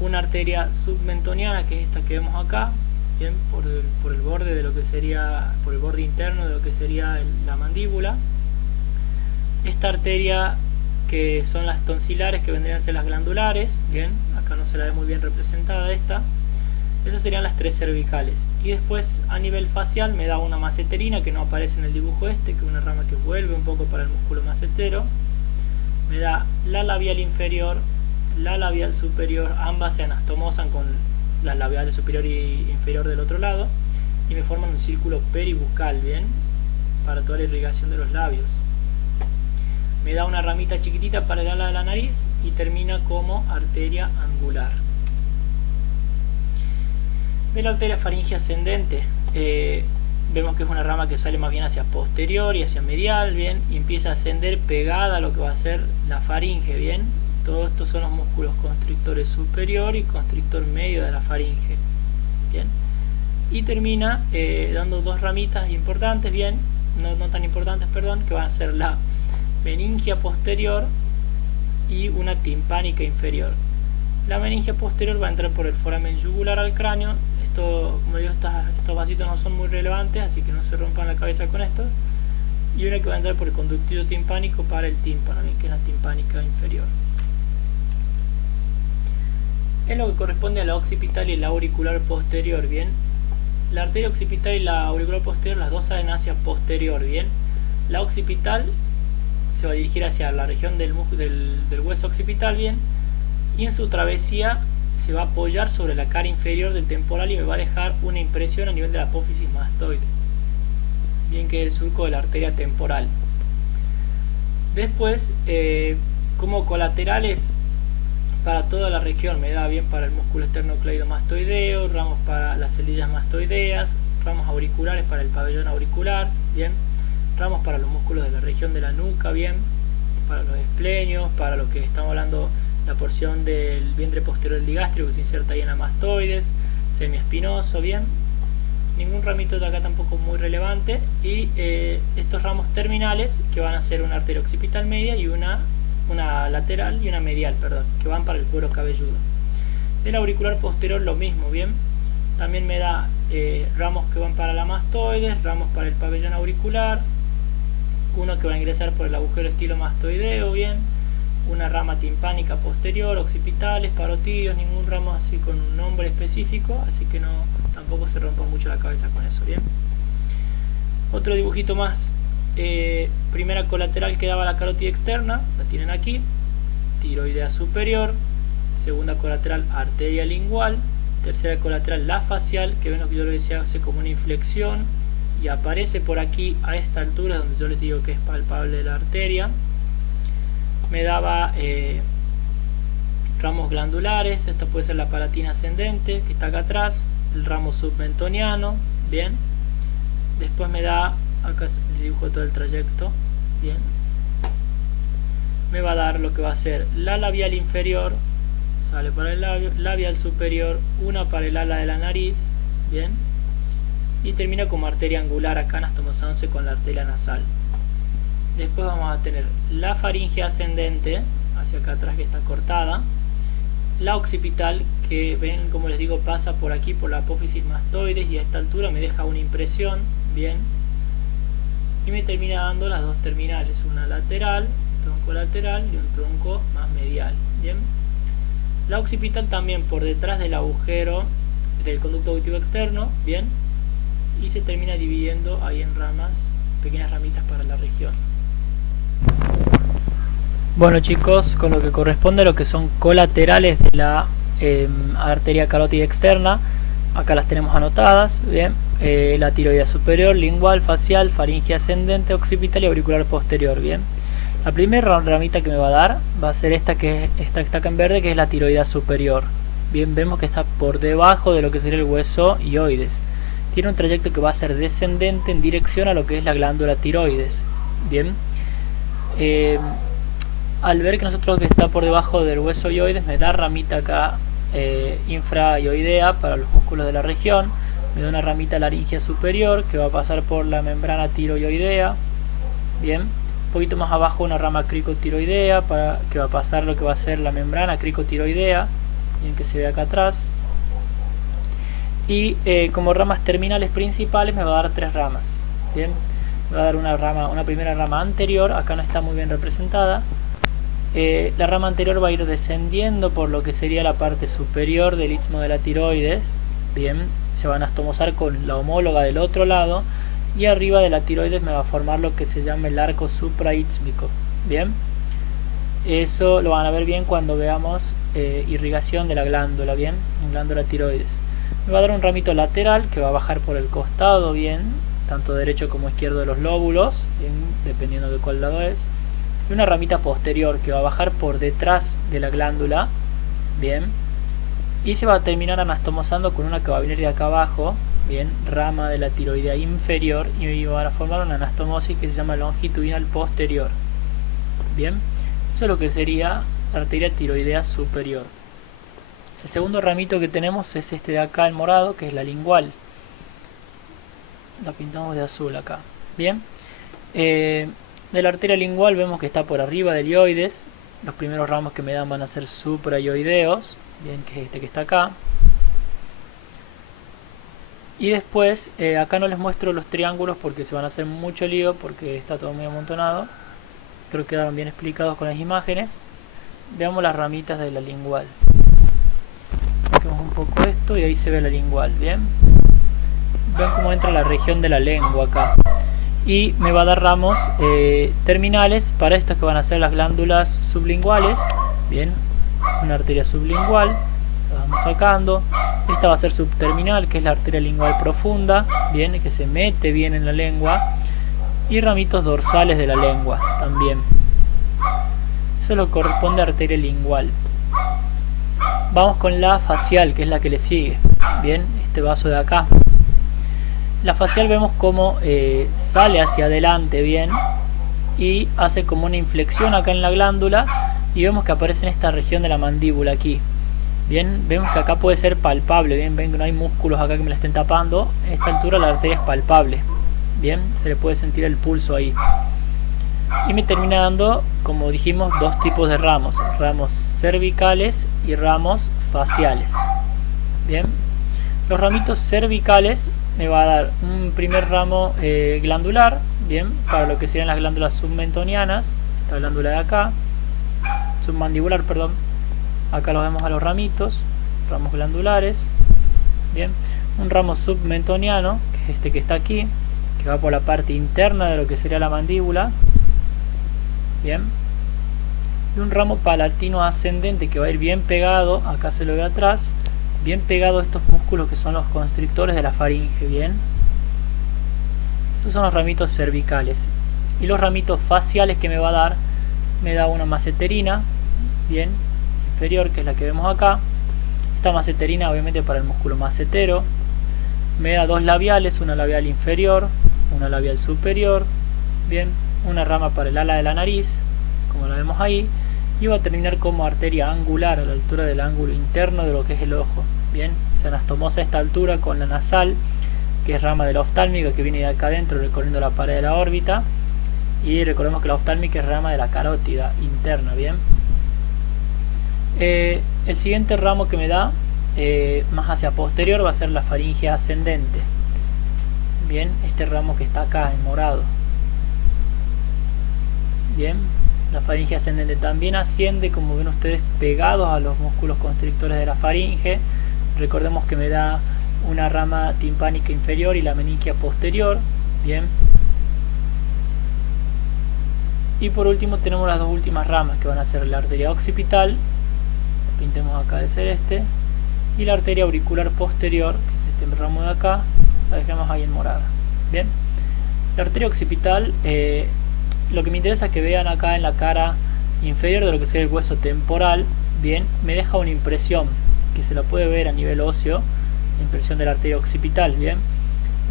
Una arteria submentoniana, que es esta que vemos acá, bien, por el borde de lo que sería, por el borde interno de lo que sería la mandíbula. Esta arteria, que son las tonsilares, que vendrían a ser las glandulares, bien, acá no se la ve muy bien representada esta. Esas serían las tres cervicales. Y después a nivel facial me da una maseterina, que no aparece en el dibujo este, que es una rama que vuelve un poco para el músculo macetero. Me da la labial inferior, la labial superior, ambas se anastomosan con las labiales superior e inferior del otro lado y me forman un círculo peribucal, bien, para toda la irrigación de los labios. Me da una ramita chiquitita para el ala de la nariz y termina como arteria angular. De la arteria faringe ascendente, vemos que es una rama que sale más bien hacia posterior y hacia medial, bien, y empieza a ascender pegada a lo que va a ser la faringe, bien. Todos estos son los músculos constrictores superior y constrictor medio de la faringe, bien. Y termina dando dos ramitas importantes, bien, no tan importantes, perdón, que van a ser la meningia posterior y una timpánica inferior. La meningia posterior va a entrar por el foramen yugular al cráneo. Esto, como digo, estos vasitos no son muy relevantes, así que no se rompan la cabeza con esto. Y una que va a entrar por el conductivo timpánico para el tímpano, bien, que es la timpánica inferior. En lo que corresponde a la occipital y la auricular posterior, bien. La arteria occipital y la auricular posterior, las dos salen hacia posterior, bien. La occipital se va a dirigir hacia la región del hueso occipital, bien. Y en su travesía se va a apoyar sobre la cara inferior del temporal y me va a dejar una impresión a nivel de la apófisis mastoide, bien, que es el surco de la arteria temporal. Después, como colaterales para toda la región, me da bien para el músculo esternocleidomastoideo, ramos para las celdillas mastoideas, ramos auriculares para el pabellón auricular, bien, ramos para los músculos de la región de la nuca, bien, para los esplenios, para lo que estamos hablando, la porción del vientre posterior del digástrico que se inserta ahí en la mastoides, semiespinoso, bien. Ningún ramito de acá tampoco muy relevante. Y estos ramos terminales que van a ser una arteria occipital media y una lateral y una medial, perdón, que van para el cuero cabelludo. Del auricular posterior lo mismo, bien. También me da ramos que van para la mastoides, ramos para el pabellón auricular, uno que va a ingresar por el agujero estilomastoideo, bien. Una rama timpánica posterior, occipitales, parotidios, ningún ramo así con un nombre específico, así que tampoco se rompa mucho la cabeza con eso, bien. Otro dibujito más. Primera colateral que daba la carótida externa, la tienen aquí, tiroidea superior. Segunda colateral, arteria lingual. Tercera colateral, la facial, que ven lo que yo les decía, hace como una inflexión y aparece por aquí a esta altura donde yo les digo que es palpable la arteria. Me daba ramos glandulares. Esta puede ser la palatina ascendente, que está acá atrás, el ramo submentoniano, bien. Después me da, acá le dibujo todo el trayecto, bien. Me va a dar lo que va a ser la labial inferior, sale para el labio, labial superior, una para el ala de la nariz, bien. Y termina como arteria angular acá anastomosándose con la arteria nasal. Después vamos a tener la faringe ascendente, hacia acá atrás, que está cortada. La occipital, que ven, como les digo, pasa por aquí, por la apófisis mastoides, y a esta altura me deja una impresión, bien. Y me termina dando las dos terminales, una lateral, un tronco lateral y un tronco más medial, bien. La occipital también por detrás del agujero del conducto auditivo externo, bien. Y se termina dividiendo ahí en ramas, pequeñas ramitas para la región. Bueno, chicos, con lo que corresponde a lo que son colaterales de la arteria carótida externa, acá las tenemos anotadas, bien. La tiroidea superior, lingual, facial, faringe ascendente, occipital y auricular posterior, bien. La primera ramita que me va a dar va a ser esta que está acá en verde, que es la tiroidea superior. Bien, vemos que está por debajo de lo que sería el hueso ioides. Tiene un trayecto que va a ser descendente en dirección a lo que es la glándula tiroides. Bien. Al ver que nosotros que está por debajo del hueso ioides, me da ramita acá infraioidea para los músculos de la región. Me da una ramita laringea superior que va a pasar por la membrana tiroidea. Bien. Un poquito más abajo una rama cricotiroidea que va a pasar lo que va a ser la membrana cricotiroidea, bien, que se ve acá atrás. Y como ramas terminales principales me va a dar tres ramas, bien. Me va a dar una primera rama anterior, acá no está muy bien representada. La rama anterior va a ir descendiendo por lo que sería la parte superior del istmo de la tiroides, bien. Se van a anastomosar con la homóloga del otro lado, y arriba de la tiroides me va a formar lo que se llama el arco supraístmico, bien. Eso lo van a ver bien cuando veamos irrigación de la glándula, bien, en glándula tiroides. Me va a dar un ramito lateral que va a bajar por el costado, bien, tanto derecho como izquierdo de los lóbulos, bien, dependiendo de cuál lado es. Y una ramita posterior que va a bajar por detrás de la glándula, bien. Y se va a terminar anastomosando con una que va a venir de acá abajo, bien, rama de la tiroidea inferior, y van a formar una anastomosis que se llama longitudinal posterior, bien. Eso es lo que sería la arteria tiroidea superior. El segundo ramito que tenemos es este de acá, el morado, que es la lingual. La pintamos de azul acá. Bien. De la arteria lingual vemos que está por arriba del ioides. Los primeros ramos que me dan van a ser supraioideos. bien, que es este que está acá. Y después, acá no les muestro los triángulos porque se van a hacer mucho lío, porque está todo muy amontonado. Creo que quedaron bien explicados con las imágenes. Veamos las ramitas de la lingual. Saquemos un poco esto y ahí se ve la lingual, bien. Ven cómo entra la región de la lengua acá. Y me va a dar ramos terminales para estos que van a ser las glándulas sublinguales. Bien, una arteria sublingual, la vamos sacando. Esta va a ser subterminal, que es la arteria lingual profunda, bien, que se mete bien en la lengua. Y ramitos dorsales de la lengua también. Eso lo corresponde a arteria lingual. Vamos con la facial, que es la que le sigue. Bien, este vaso de acá. La facial vemos cómo sale hacia adelante bien y hace como una inflexión acá en la glándula y vemos que aparece en esta región de la mandíbula aquí. Bien, vemos que acá puede ser palpable, bien, ven que no hay músculos acá que me la estén tapando. A esta altura la arteria es palpable, bien, se le puede sentir el pulso ahí. Y me termina dando, como dijimos, dos tipos de ramos, ramos cervicales y ramos faciales. Bien, los ramitos cervicales me va a dar un primer ramo glandular, bien, para lo que serían las glándulas submentonianas, esta glándula de acá, submandibular, perdón. Acá los vemos a los ramitos glandulares, bien, un ramo submentoniano, que es este que está aquí, que va por la parte interna de lo que sería la mandíbula, bien, y un ramo palatino ascendente que va a ir bien pegado, acá se lo ve atrás, bien pegado a estos músculos que son los constrictores de la faringe, bien. Estos son los ramitos cervicales. Y los ramitos faciales que me va a dar, me da una maceterina, bien, inferior, que es la que vemos acá. Esta maceterina obviamente para el músculo macetero. Me da dos labiales, una labial inferior, una labial superior, bien, una rama para el ala de la nariz, como la vemos ahí. Y va a terminar como arteria angular a la altura del ángulo interno de lo que es el ojo. Bien, se anastomosa a esta altura con la nasal, que es rama de la oftálmica, que viene de acá adentro recorriendo la pared de la órbita. Y recordemos que la oftálmica es rama de la carótida interna. Bien, el siguiente ramo que me da más hacia posterior va a ser la faringe ascendente. Bien, este ramo que está acá en morado. Bien, la faringe ascendente también asciende, como ven ustedes, pegados a los músculos constrictores de la faringe. Recordemos que me da una rama timpánica inferior y la meniquia posterior. Bien. Y por último tenemos las dos últimas ramas, que van a ser la arteria occipital, la pintemos acá de celeste, y la arteria auricular posterior, que es este ramo de acá, la dejamos ahí en morada. Bien. La arteria occipital, lo que me interesa es que vean acá en la cara inferior de lo que sería el hueso temporal, bien, me deja una impresión que se la puede ver a nivel óseo, la impresión de la arteria occipital, bien.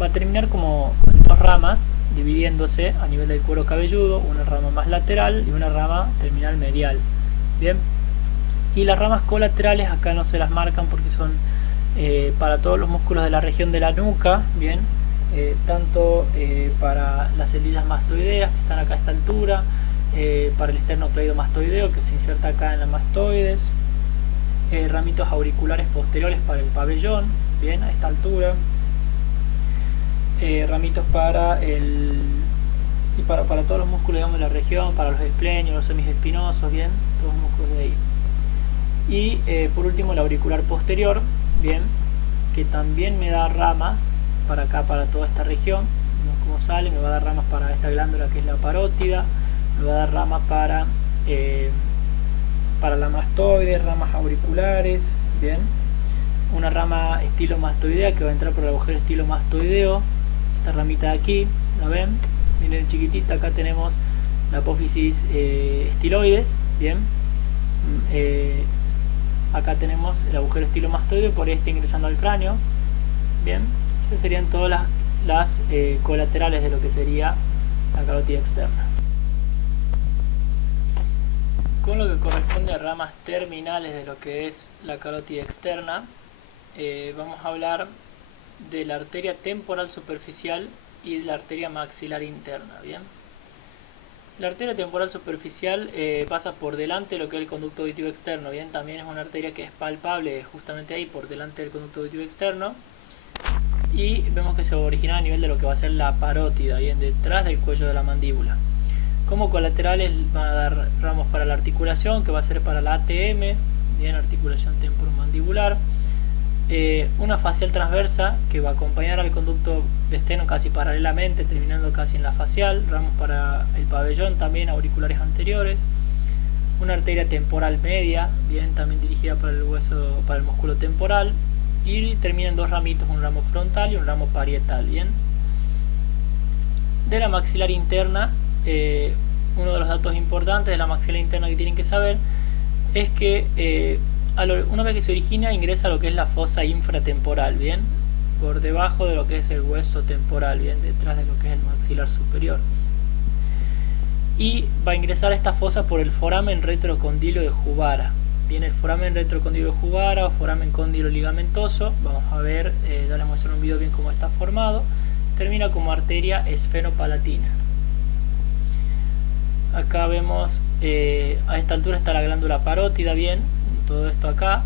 Va a terminar como con dos ramas dividiéndose a nivel del cuero cabelludo, una rama más lateral y una rama terminal medial, bien. Y las ramas colaterales acá no se las marcan porque son para todos los músculos de la región de la nuca, bien. Tanto para las células mastoideas que están acá a esta altura, para el esternocleidomastoideo que se inserta acá en la mastoides, ramitos auriculares posteriores para el pabellón, bien, a esta altura, ramitos para para todos los músculos, digamos, de la región, para los esplenios, los semiespinosos, bien, todos los músculos de ahí. Y por último la auricular posterior, bien, que también me da ramas para acá, para toda esta región. Vemos cómo sale, me va a dar ramas para esta glándula que es la parótida, me va a dar ramas para la mastoide, ramas auriculares, bien, una rama estilomastoidea que va a entrar por el agujero estilomastoideo, esta ramita de aquí, ¿la ven? Miren chiquitita, acá tenemos la apófisis estiloides, bien, acá tenemos el agujero estilomastoideo, por ahí está ingresando al cráneo, bien. Esas serían todas las colaterales de lo que sería la carótida externa. Con lo que corresponde a ramas terminales de lo que es la carótida externa, vamos a hablar de la arteria temporal superficial y de la arteria maxilar interna. Bien, La arteria temporal superficial pasa por delante de lo que es el conducto auditivo externo. Bien, también es una arteria que es palpable justamente ahí por delante del conducto auditivo externo. Y vemos que se origina a nivel de lo que va a ser la parótida, bien, detrás del cuello de la mandíbula. Como colaterales van a dar ramos para la articulación, que va a ser para la ATM, bien, articulación temporomandibular. Una facial transversa que va a acompañar al conducto de esteno casi paralelamente, terminando casi en la facial. Ramos para el pabellón, también auriculares anteriores. Una arteria temporal media, bien, también dirigida para el hueso, para el músculo temporal. Y terminan dos ramitos, un ramo frontal y un ramo parietal, bien. De la maxilar interna, uno de los datos importantes de la maxilar interna que tienen que saber es que una vez que se origina ingresa a lo que es la fosa infratemporal, bien, por debajo de lo que es el hueso temporal, bien, detrás de lo que es el maxilar superior, y va a ingresar a esta fosa por el foramen retrocondilo de Juvara. Bien, el foramen retrocondilo de Juvara o foramen cóndilo ligamentoso, vamos a ver, ya les muestro en un video bien cómo está formado. Termina como arteria esfenopalatina. Acá vemos, a esta altura está la glándula parótida, bien, todo esto acá.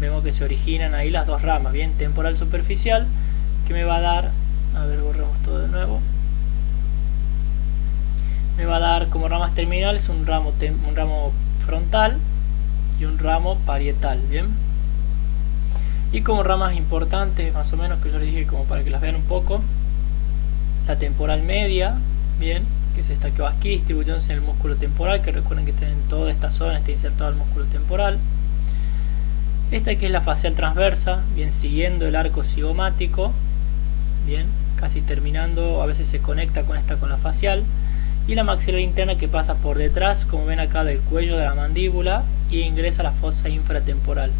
Vemos que se originan ahí las dos ramas, bien, temporal superficial, que me va a dar, a ver, borramos todo de nuevo. Me va a dar como ramas terminales un ramo frontal y un ramo parietal, bien. Y como ramas importantes, más o menos, que yo les dije como para que las vean un poco, la temporal media, bien, que es esta que va aquí distribuyéndose en el músculo temporal, que recuerden que en toda esta zona está insertado el músculo temporal. Esta que es la facial transversa, bien, siguiendo el arco cigomático, bien, casi terminando, a veces se conecta con esta con la facial. Y la maxilar interna que pasa por detrás, como ven acá, del cuello de la mandíbula y ingresa a la fosa infratemporal.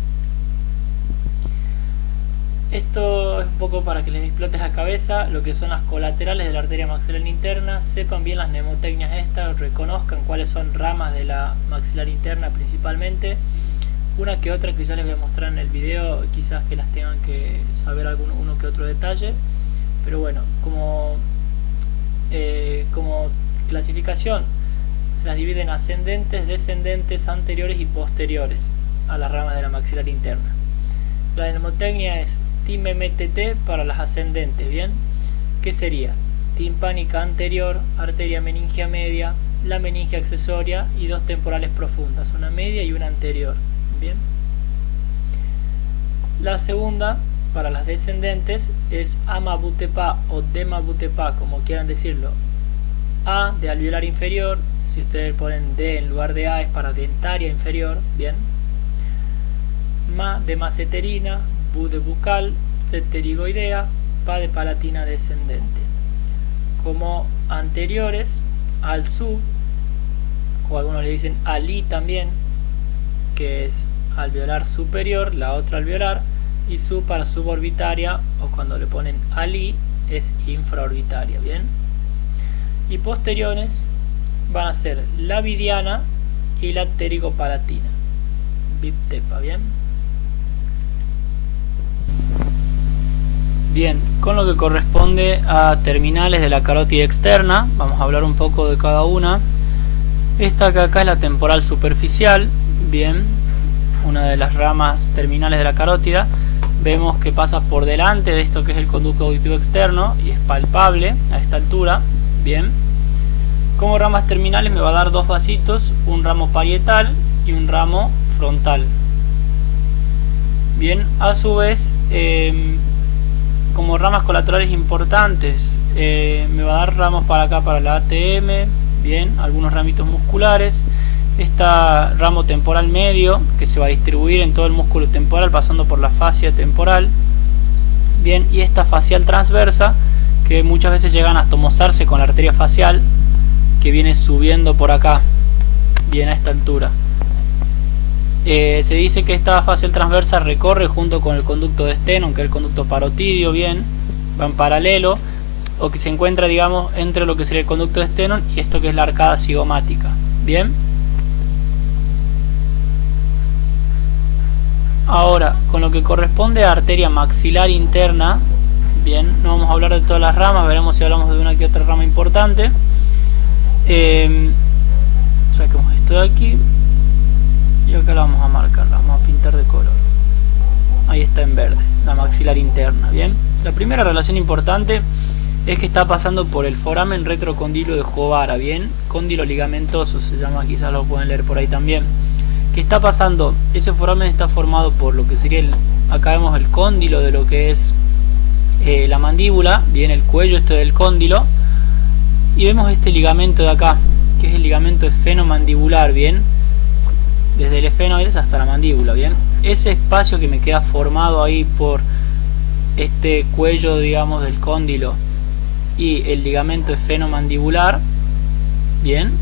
Esto es un poco para que les explote la cabeza lo que son las colaterales de la arteria maxilar interna. Sepan bien las mnemotecnias estas, reconozcan cuáles son ramas de la maxilar interna principalmente. Una que otra que ya les voy a mostrar en el video, quizás que las tengan que saber uno que otro detalle. Pero bueno, como clasificación se las divide en ascendentes, descendentes, anteriores y posteriores a las ramas de la maxilar interna. La mnemotecnia es TIM-MTT para las ascendentes, bien, que sería timpánica anterior, arteria meningia media, la meningia accesoria y dos temporales profundas, una media y una anterior, bien. La segunda para las descendentes es AMA-BUTEPA o DEMA-BUTEPA, como quieran decirlo. A de alveolar inferior, si ustedes ponen D en lugar de A es para dentaria inferior, bien. MA de maceterina, BU de bucal, C pterigoidea, PA de palatina descendente. Como anteriores, al SU, o algunos le dicen ALI también, que es alveolar superior, la otra alveolar, y SU para suborbitaria, o cuando le ponen ALI es infraorbitaria, bien. Y posteriores van a ser la vidiana y la pterigopalatina, BIPTEPA, bien. Bien, con lo que corresponde a terminales de la carótida externa, vamos a hablar un poco de cada una. Esta que acá es la temporal superficial, bien, una de las ramas terminales de la carótida. Vemos que pasa por delante de esto que es el conducto auditivo externo y es palpable a esta altura, bien. Como ramas terminales me va a dar dos vasitos, un ramo parietal y un ramo frontal. Bien, a su vez, como ramas colaterales importantes, me va a dar ramos para acá para la ATM, bien, algunos ramitos musculares. Esta ramo temporal medio que se va a distribuir en todo el músculo temporal pasando por la fascia temporal, bien, y esta facial transversa que muchas veces llegan a tomosarse con la arteria facial que viene subiendo por acá, bien, a esta altura. Se dice que esta facial transversa recorre junto con el conducto de esteno, que es el conducto parotidio, bien, va en paralelo, o que se encuentra, digamos, entre lo que sería el conducto de esteno y esto que es la arcada cigomática, bien. Ahora, con lo que corresponde a arteria maxilar interna, bien, no vamos a hablar de todas las ramas, veremos si hablamos de una que otra rama importante. Sacamos esto de aquí y acá la vamos a marcar, la vamos a pintar de color. Ahí está en verde, la maxilar interna. Bien, la primera relación importante es que está pasando por el foramen retrocondilo de Jovara. Bien, cóndilo ligamentoso se llama, quizás lo pueden leer por ahí también. ¿Qué está pasando? Ese foramen está formado por lo que sería acá vemos el cóndilo de lo que es la mandíbula, bien, el cuello este del cóndilo, y vemos este ligamento de acá, que es el ligamento esfenomandibular, bien, desde el esfenoides hasta la mandíbula, bien. Ese espacio que me queda formado ahí por este cuello, digamos, del cóndilo y el ligamento esfenomandibular, bien,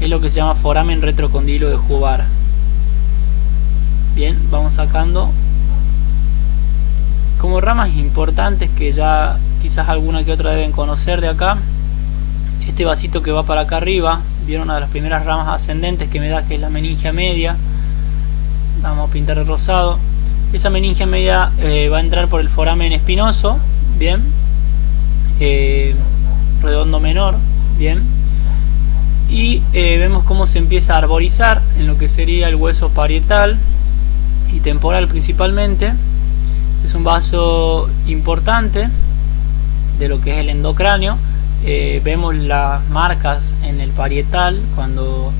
es lo que se llama foramen retrocondilo de Jovara. Bien, vamos sacando como ramas importantes que ya quizás alguna que otra deben conocer de acá. Este vasito que va para acá arriba, vieron una de las primeras ramas ascendentes que me da, que es la meningia media. Vamos a pintar de rosado. Esa meningia media va a entrar por el foramen espinoso, bien, redondo menor, bien, y vemos cómo se empieza a arborizar en lo que sería el hueso parietal y temporal principalmente. Es un vaso importante de lo que es el endocráneo. Vemos las marcas en el parietal cuando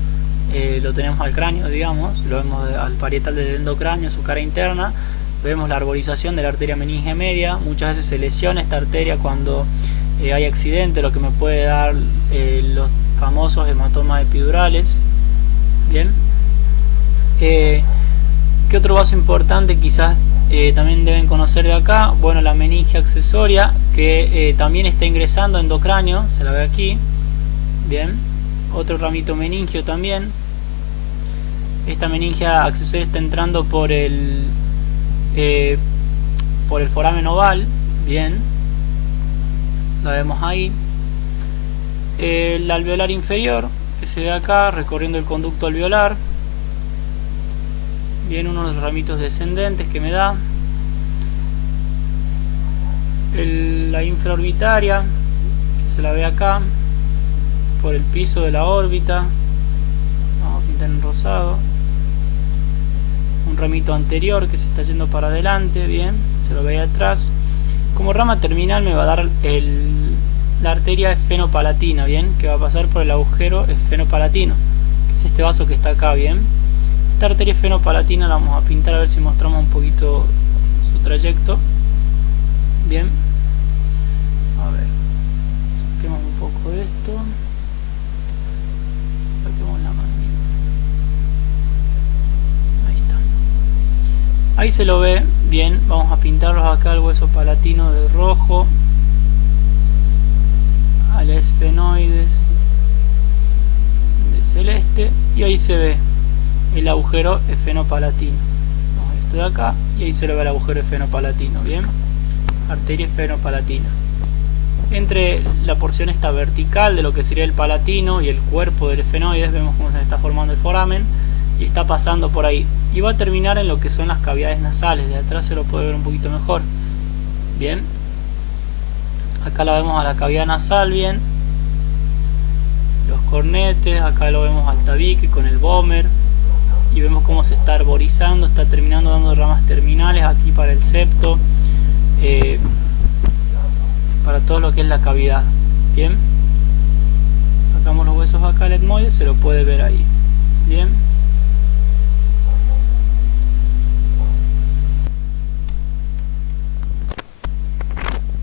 lo tenemos al cráneo, digamos, lo vemos al parietal del endocráneo, su cara interna. Vemos la arborización de la arteria meningia media. Muchas veces se lesiona esta arteria cuando hay accidente, lo que me puede dar los famosos hematomas epidurales. Bien, ¿qué otro vaso importante quizás también deben conocer de acá? Bueno, la meningia accesoria, que también está ingresando endocráneo, se la ve aquí, bien, otro ramito meningio también. Esta meningia accesoria está entrando por el foramen oval, bien, la vemos ahí. El alveolar inferior, que se ve acá, recorriendo el conducto alveolar, bien, uno de los ramitos descendentes que me da. La infraorbitaria, que se la ve acá, por el piso de la órbita. Vamos a pintar en rosado. Un ramito anterior que se está yendo para adelante, bien, se lo ve ahí atrás. Como rama terminal me va a dar la arteria esfenopalatina, bien, que va a pasar por el agujero esfenopalatino, que es este vaso que está acá, bien. Esta arteria esfenopalatina la vamos a pintar a ver si mostramos un poquito su trayecto. Bien, a ver, saquemos un poco de esto, saquemos la mandíbula, ahí está, ahí se lo ve bien. Vamos a pintarlos acá el hueso palatino de rojo, al esfenoides de celeste, y ahí se ve el agujero esfenopalatino. Esto de acá, y ahí se lo ve el agujero esfenopalatino, bien, arteria esfenopalatina. Entre la porción esta vertical de lo que sería el palatino y el cuerpo del esfenoides, vemos cómo se está formando el foramen y está pasando por ahí, y va a terminar en lo que son las cavidades nasales. De atrás se lo puede ver un poquito mejor, bien, acá la vemos a la cavidad nasal, bien, los cornetes, acá lo vemos al tabique con el vómer, y vemos cómo se está arborizando, está terminando dando ramas terminales aquí para el septo, para todo lo que es la cavidad. Bien, sacamos los huesos acá, el etmoides, se lo puede ver ahí, bien.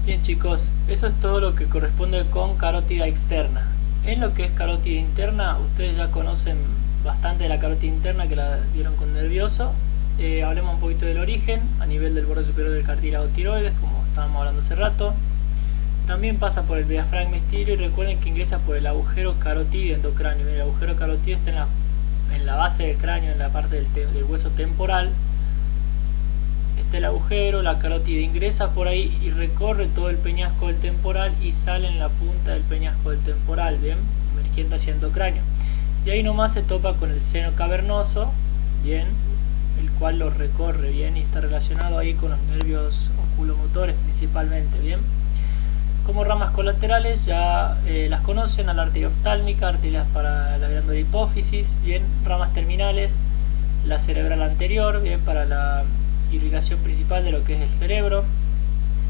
Bien chicos, eso es todo lo que corresponde con carótida externa. En lo que es carótida interna, ustedes ya conocen bastante de la carótida interna, que la vieron con nervioso. Hablemos un poquito del origen a nivel del borde superior del cartílago tiroides, como estábamos hablando hace rato. También pasa por el diafragma estíleo, y recuerden que ingresa por el agujero carotidio endocráneo. El agujero carotidio está en la base del cráneo, en la parte del hueso temporal. Está el agujero, la carótida ingresa por ahí y recorre todo el peñasco del temporal y sale en la punta del peñasco del temporal, bien, emergiendo hacia endocráneo. Y ahí nomás se topa con el seno cavernoso, bien, el cual lo recorre, bien, y está relacionado ahí con los nervios oculomotores principalmente, bien. Como ramas colaterales ya las conocen: a la arteria oftálmica, arterias para la glándula hipófisis, bien, ramas terminales, la cerebral anterior, bien, para la irrigación principal de lo que es el cerebro,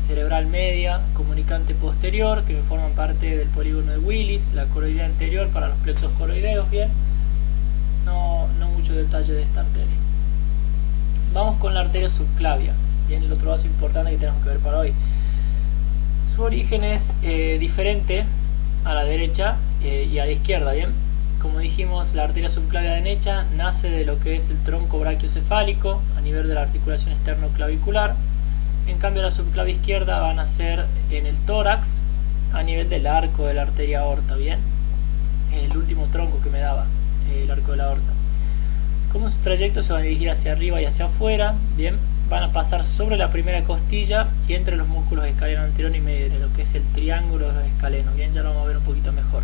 cerebral media, comunicante posterior, que forman parte del polígono de Willis, la coroidea anterior para los plexos coroideos, bien, no mucho detalle de esta arteria. Vamos con la arteria subclavia, bien, el otro vaso importante que tenemos que ver para hoy. Su origen es diferente a la derecha y a la izquierda, bien. Como dijimos, la arteria subclavia derecha nace de lo que es el tronco brachiocefálico a nivel de la articulación externoclavicular. En cambio, la subclavia izquierda va a nacer en el tórax a nivel del arco de la arteria aorta, bien. El último tronco que me daba, el arco de la aorta. Como su trayecto se va a dirigir hacia arriba y hacia afuera, bien, van a pasar sobre la primera costilla y entre los músculos escaleno anterior y medio, lo que es el triángulo de los escalenos, bien, ya lo vamos a ver un poquito mejor.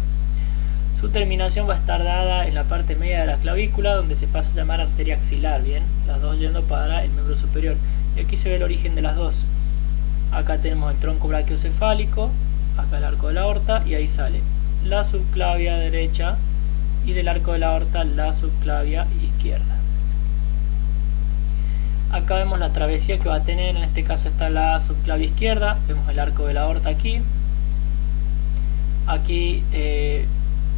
Su terminación va a estar dada en la parte media de la clavícula, donde se pasa a llamar arteria axilar, bien, las dos yendo para el miembro superior. Y aquí se ve el origen de las dos. Acá tenemos el tronco brachiocefálico, acá el arco de la aorta, y ahí sale la subclavia derecha y del arco de la aorta la subclavia izquierda. Acá vemos la travesía que va a tener, en este caso está la subclavia izquierda, vemos el arco de la aorta aquí. Aquí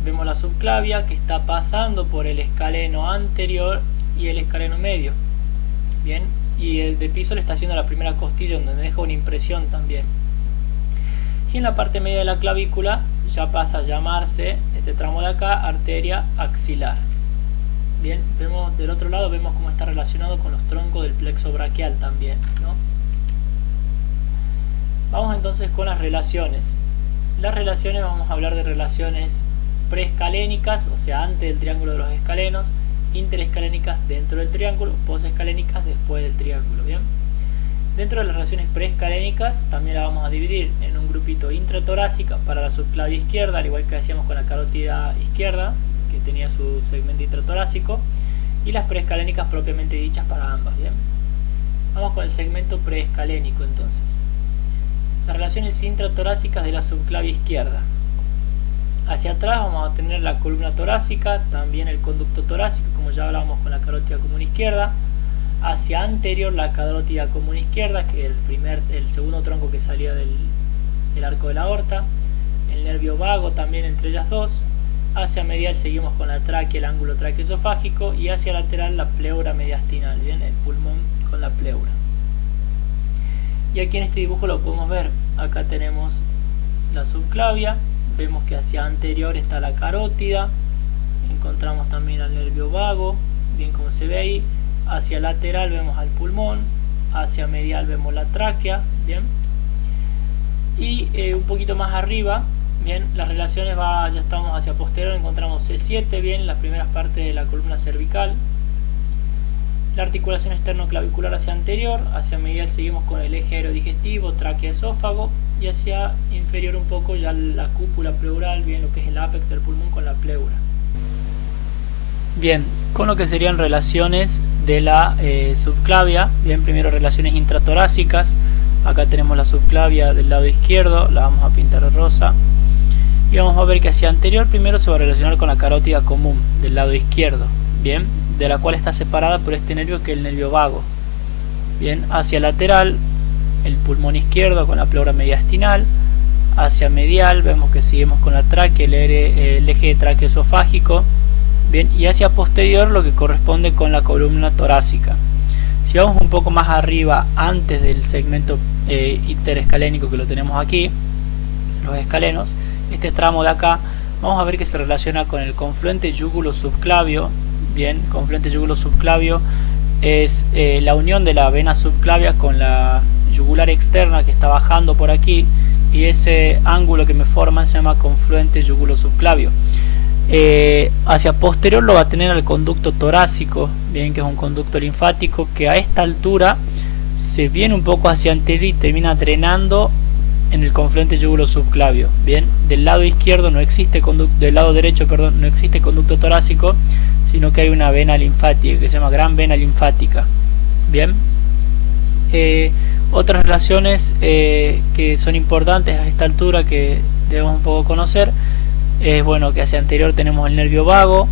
vemos la subclavia que está pasando por el escaleno anterior y el escaleno medio, bien, y el de piso le está haciendo la primera costilla, donde me deja una impresión también. Y en la parte media de la clavícula ya pasa a llamarse, este tramo de acá, arteria axilar. Bien, vemos del otro lado, vemos cómo está relacionado con los troncos del plexo braquial también, ¿no? Vamos entonces con las relaciones. Las relaciones, vamos a hablar de relaciones preescalénicas, o sea, antes del triángulo de los escalenos, interescalénicas dentro del triángulo, posescalénicas después del triángulo, ¿bien? Dentro de las relaciones preescalénicas también la vamos a dividir en un grupito intratorácica para la subclavia izquierda, al igual que hacíamos con la carótida izquierda, que tenía su segmento intratorácico, y las preescalénicas propiamente dichas para ambas, ¿bien? Vamos con el segmento preescalénico entonces. Las relaciones intratorácicas de la subclavia izquierda. Hacia atrás vamos a tener la columna torácica, también el conducto torácico, como ya hablábamos con la carótida común izquierda. Hacia anterior la carótida común izquierda, que es el segundo tronco que salía del arco de la aorta. El nervio vago también entre ellas dos. Hacia medial seguimos con la tráquea, el ángulo traqueosofágico, y hacia lateral la pleura mediastinal, bien, el pulmón con la pleura. Y aquí en este dibujo lo podemos ver. Acá tenemos la subclavia, vemos que hacia anterior está la carótida, encontramos también al nervio vago, bien como se ve ahí. Hacia lateral vemos al pulmón, hacia medial vemos la tráquea, bien. Y un poquito más arriba, bien, las relaciones ya estamos hacia posterior, encontramos C7, bien, las primeras partes de la columna cervical. La articulación externo-clavicular hacia anterior, hacia medial seguimos con el eje aerodigestivo, tráquea-esófago, y hacia inferior un poco ya la cúpula pleural, bien, lo que es el ápex del pulmón con la pleura. Bien, con lo que serían relaciones de la subclavia, bien, primero relaciones intratorácicas. Acá tenemos la subclavia del lado izquierdo, la vamos a pintar de rosa. Y vamos a ver que hacia anterior primero se va a relacionar con la carótida común del lado izquierdo, bien, de la cual está separada por este nervio que es el nervio vago. Bien, hacia lateral el pulmón izquierdo con la pleura mediastinal. Hacia medial vemos que seguimos con la tráquea, el eje traqueosofágico. Bien, y hacia posterior lo que corresponde con la columna torácica. Si vamos un poco más arriba, antes del segmento interescalénico que lo tenemos aquí, los escalenos, este tramo de acá, vamos a ver que se relaciona con el confluente yúgulo subclavio. Bien, confluente yúgulo subclavio es la unión de la vena subclavia con la yugular externa que está bajando por aquí, y ese ángulo que me forman se llama confluente yúgulo subclavio. Hacia posterior lo va a tener al conducto torácico, bien, que es un conducto linfático que a esta altura se viene un poco hacia anterior y termina drenando en el confluente yúgulo subclavio. Bien, del lado izquierdo no existe del lado derecho, perdón, no existe conducto torácico, sino que hay una vena linfática que se llama gran vena linfática. Bien, Otras relaciones que son importantes a esta altura que debemos un poco conocer es bueno que hacia anterior tenemos el nervio vago,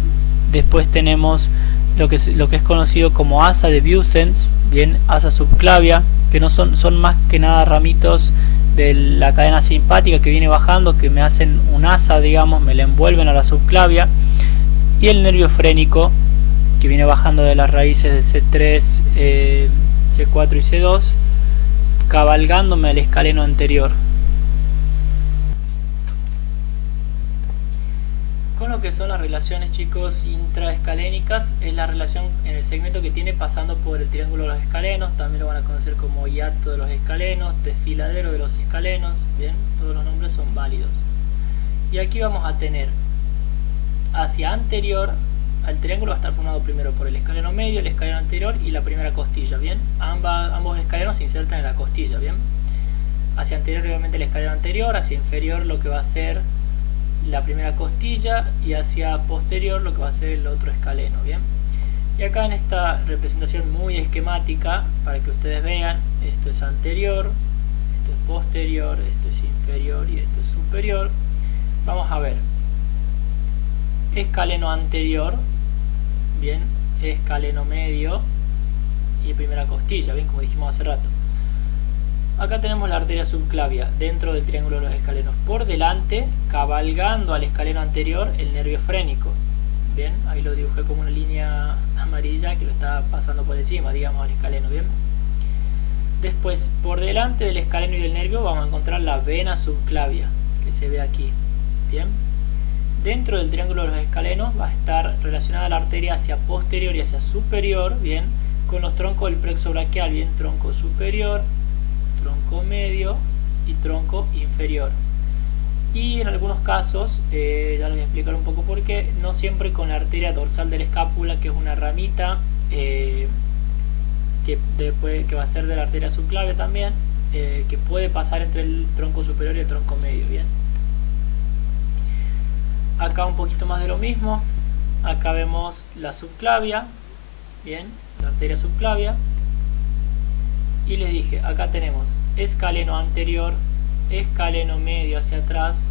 después tenemos lo que es conocido como asa de Vieussens, bien, asa subclavia, que no son más que nada ramitos de la cadena simpática que viene bajando, que me hacen un asa, digamos, me la envuelven a la subclavia, y el nervio frénico que viene bajando de las raíces de C3, C4 y C2, cabalgándome al escaleno anterior. Con lo que son las relaciones, chicos, intraescalénicas, es la relación en el segmento que tiene pasando por el triángulo de los escalenos, también lo van a conocer como hiato de los escalenos, desfiladero de los escalenos, bien, todos los nombres son válidos. Y aquí vamos a tener hacia anterior, al triángulo va a estar formado primero por el escaleno medio, el escaleno anterior y la primera costilla, bien, ambos escalenos se insertan en la costilla, bien. Hacia anterior obviamente el escaleno anterior, hacia inferior lo que va a ser la primera costilla y hacia posterior lo que va a ser el otro escaleno, bien. Y acá en esta representación muy esquemática, para que ustedes vean, esto es anterior, esto es posterior, esto es inferior y esto es superior. Vamos a ver escaleno anterior, bien, escaleno medio y primera costilla, bien, como dijimos hace rato. Acá tenemos la arteria subclavia dentro del triángulo de los escalenos. Por delante, cabalgando al escaleno anterior, el nervio frénico. Bien, ahí lo dibujé como una línea amarilla que lo está pasando por encima, digamos, al escaleno. Bien. Después, por delante del escaleno y del nervio, vamos a encontrar la vena subclavia, que se ve aquí. Bien. Dentro del triángulo de los escalenos va a estar relacionada la arteria hacia posterior y hacia superior, bien, con los troncos del plexo braquial, bien, tronco superior, tronco medio y tronco inferior. Y en algunos casos, ya les voy a explicar un poco por qué, no siempre con la arteria dorsal de la escápula, que es una ramita que va a ser de la arteria subclavia también, que puede pasar entre el tronco superior y el tronco medio, bien. Acá un poquito más de lo mismo, acá vemos la subclavia, bien, la arteria subclavia. Y les dije, acá tenemos escaleno anterior, escaleno medio hacia atrás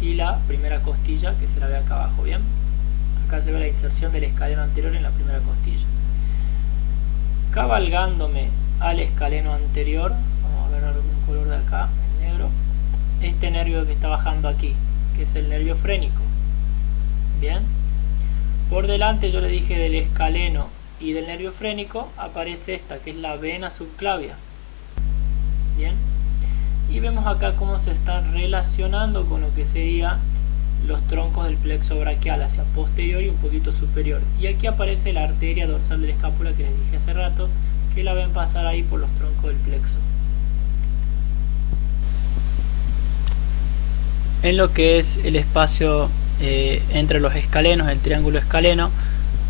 y la primera costilla que se la ve acá abajo, ¿bien? Acá se ve la inserción del escaleno anterior en la primera costilla. Cabalgándome al escaleno anterior, vamos a ver algún color de acá, el negro, este nervio que está bajando aquí, que es el nervio frénico, ¿bien? Por delante yo le dije del escaleno y del nervio frénico aparece esta que es la vena subclavia, bien, y vemos acá cómo se están relacionando con lo que serían los troncos del plexo braquial hacia posterior y un poquito superior, y aquí aparece la arteria dorsal de la escápula que les dije hace rato, que la ven pasar ahí por los troncos del plexo. En lo que es el espacio entre los escalenos, el triángulo escaleno,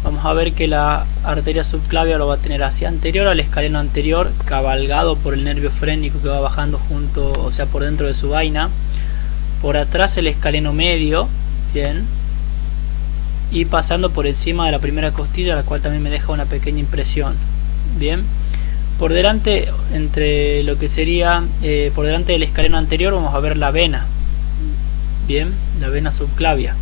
vamos a ver que la arteria subclavia lo va a tener hacia anterior al escaleno anterior, cabalgado por el nervio frénico que va bajando junto, o sea, por dentro de su vaina. Por atrás el escaleno medio, bien, y pasando por encima de la primera costilla, la cual también me deja una pequeña impresión, bien. Por delante, entre lo que sería, por delante del escaleno anterior, vamos a ver la vena, bien, la vena subclavia.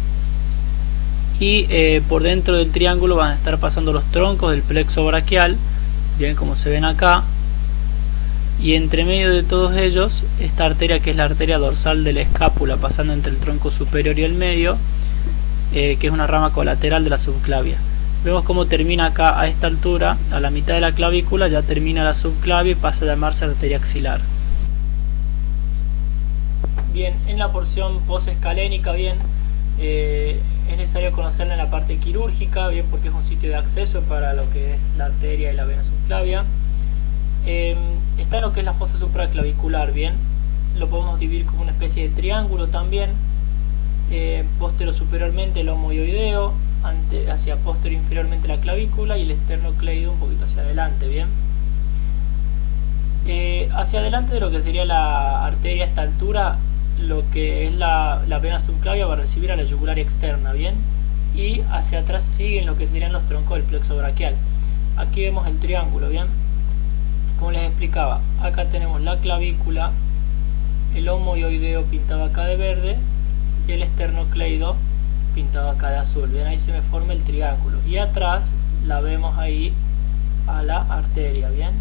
Y por dentro del triángulo van a estar pasando los troncos del plexo braquial, bien, como se ven acá, y entre medio de todos ellos esta arteria que es la arteria dorsal de la escápula, pasando entre el tronco superior y el medio, que es una rama colateral de la subclavia. Vemos cómo termina acá a esta altura, a la mitad de la clavícula ya termina la subclavia y pasa a llamarse arteria axilar. Bien, en la porción posescalénica, bien, es necesario conocerla en la parte quirúrgica, bien, porque es un sitio de acceso para lo que es la arteria y la vena subclavia. Está en lo que es la fosa supraclavicular, bien, lo podemos dividir como una especie de triángulo también, postero superiormente el homoioideo, hacia posterior inferiormente la clavícula y el esternocleido un poquito hacia adelante, bien. Hacia adelante de lo que sería la arteria a esta altura, lo que es la vena subclavia va a recibir a la yugular externa, bien, y hacia atrás siguen lo que serían los troncos del plexo braquial. Aquí vemos el triángulo, bien. Como les explicaba, acá tenemos la clavícula, el homoioideo pintado acá de verde y el esternocleido pintado acá de azul. Bien, ahí se me forma el triángulo y atrás la vemos ahí a la arteria. Bien,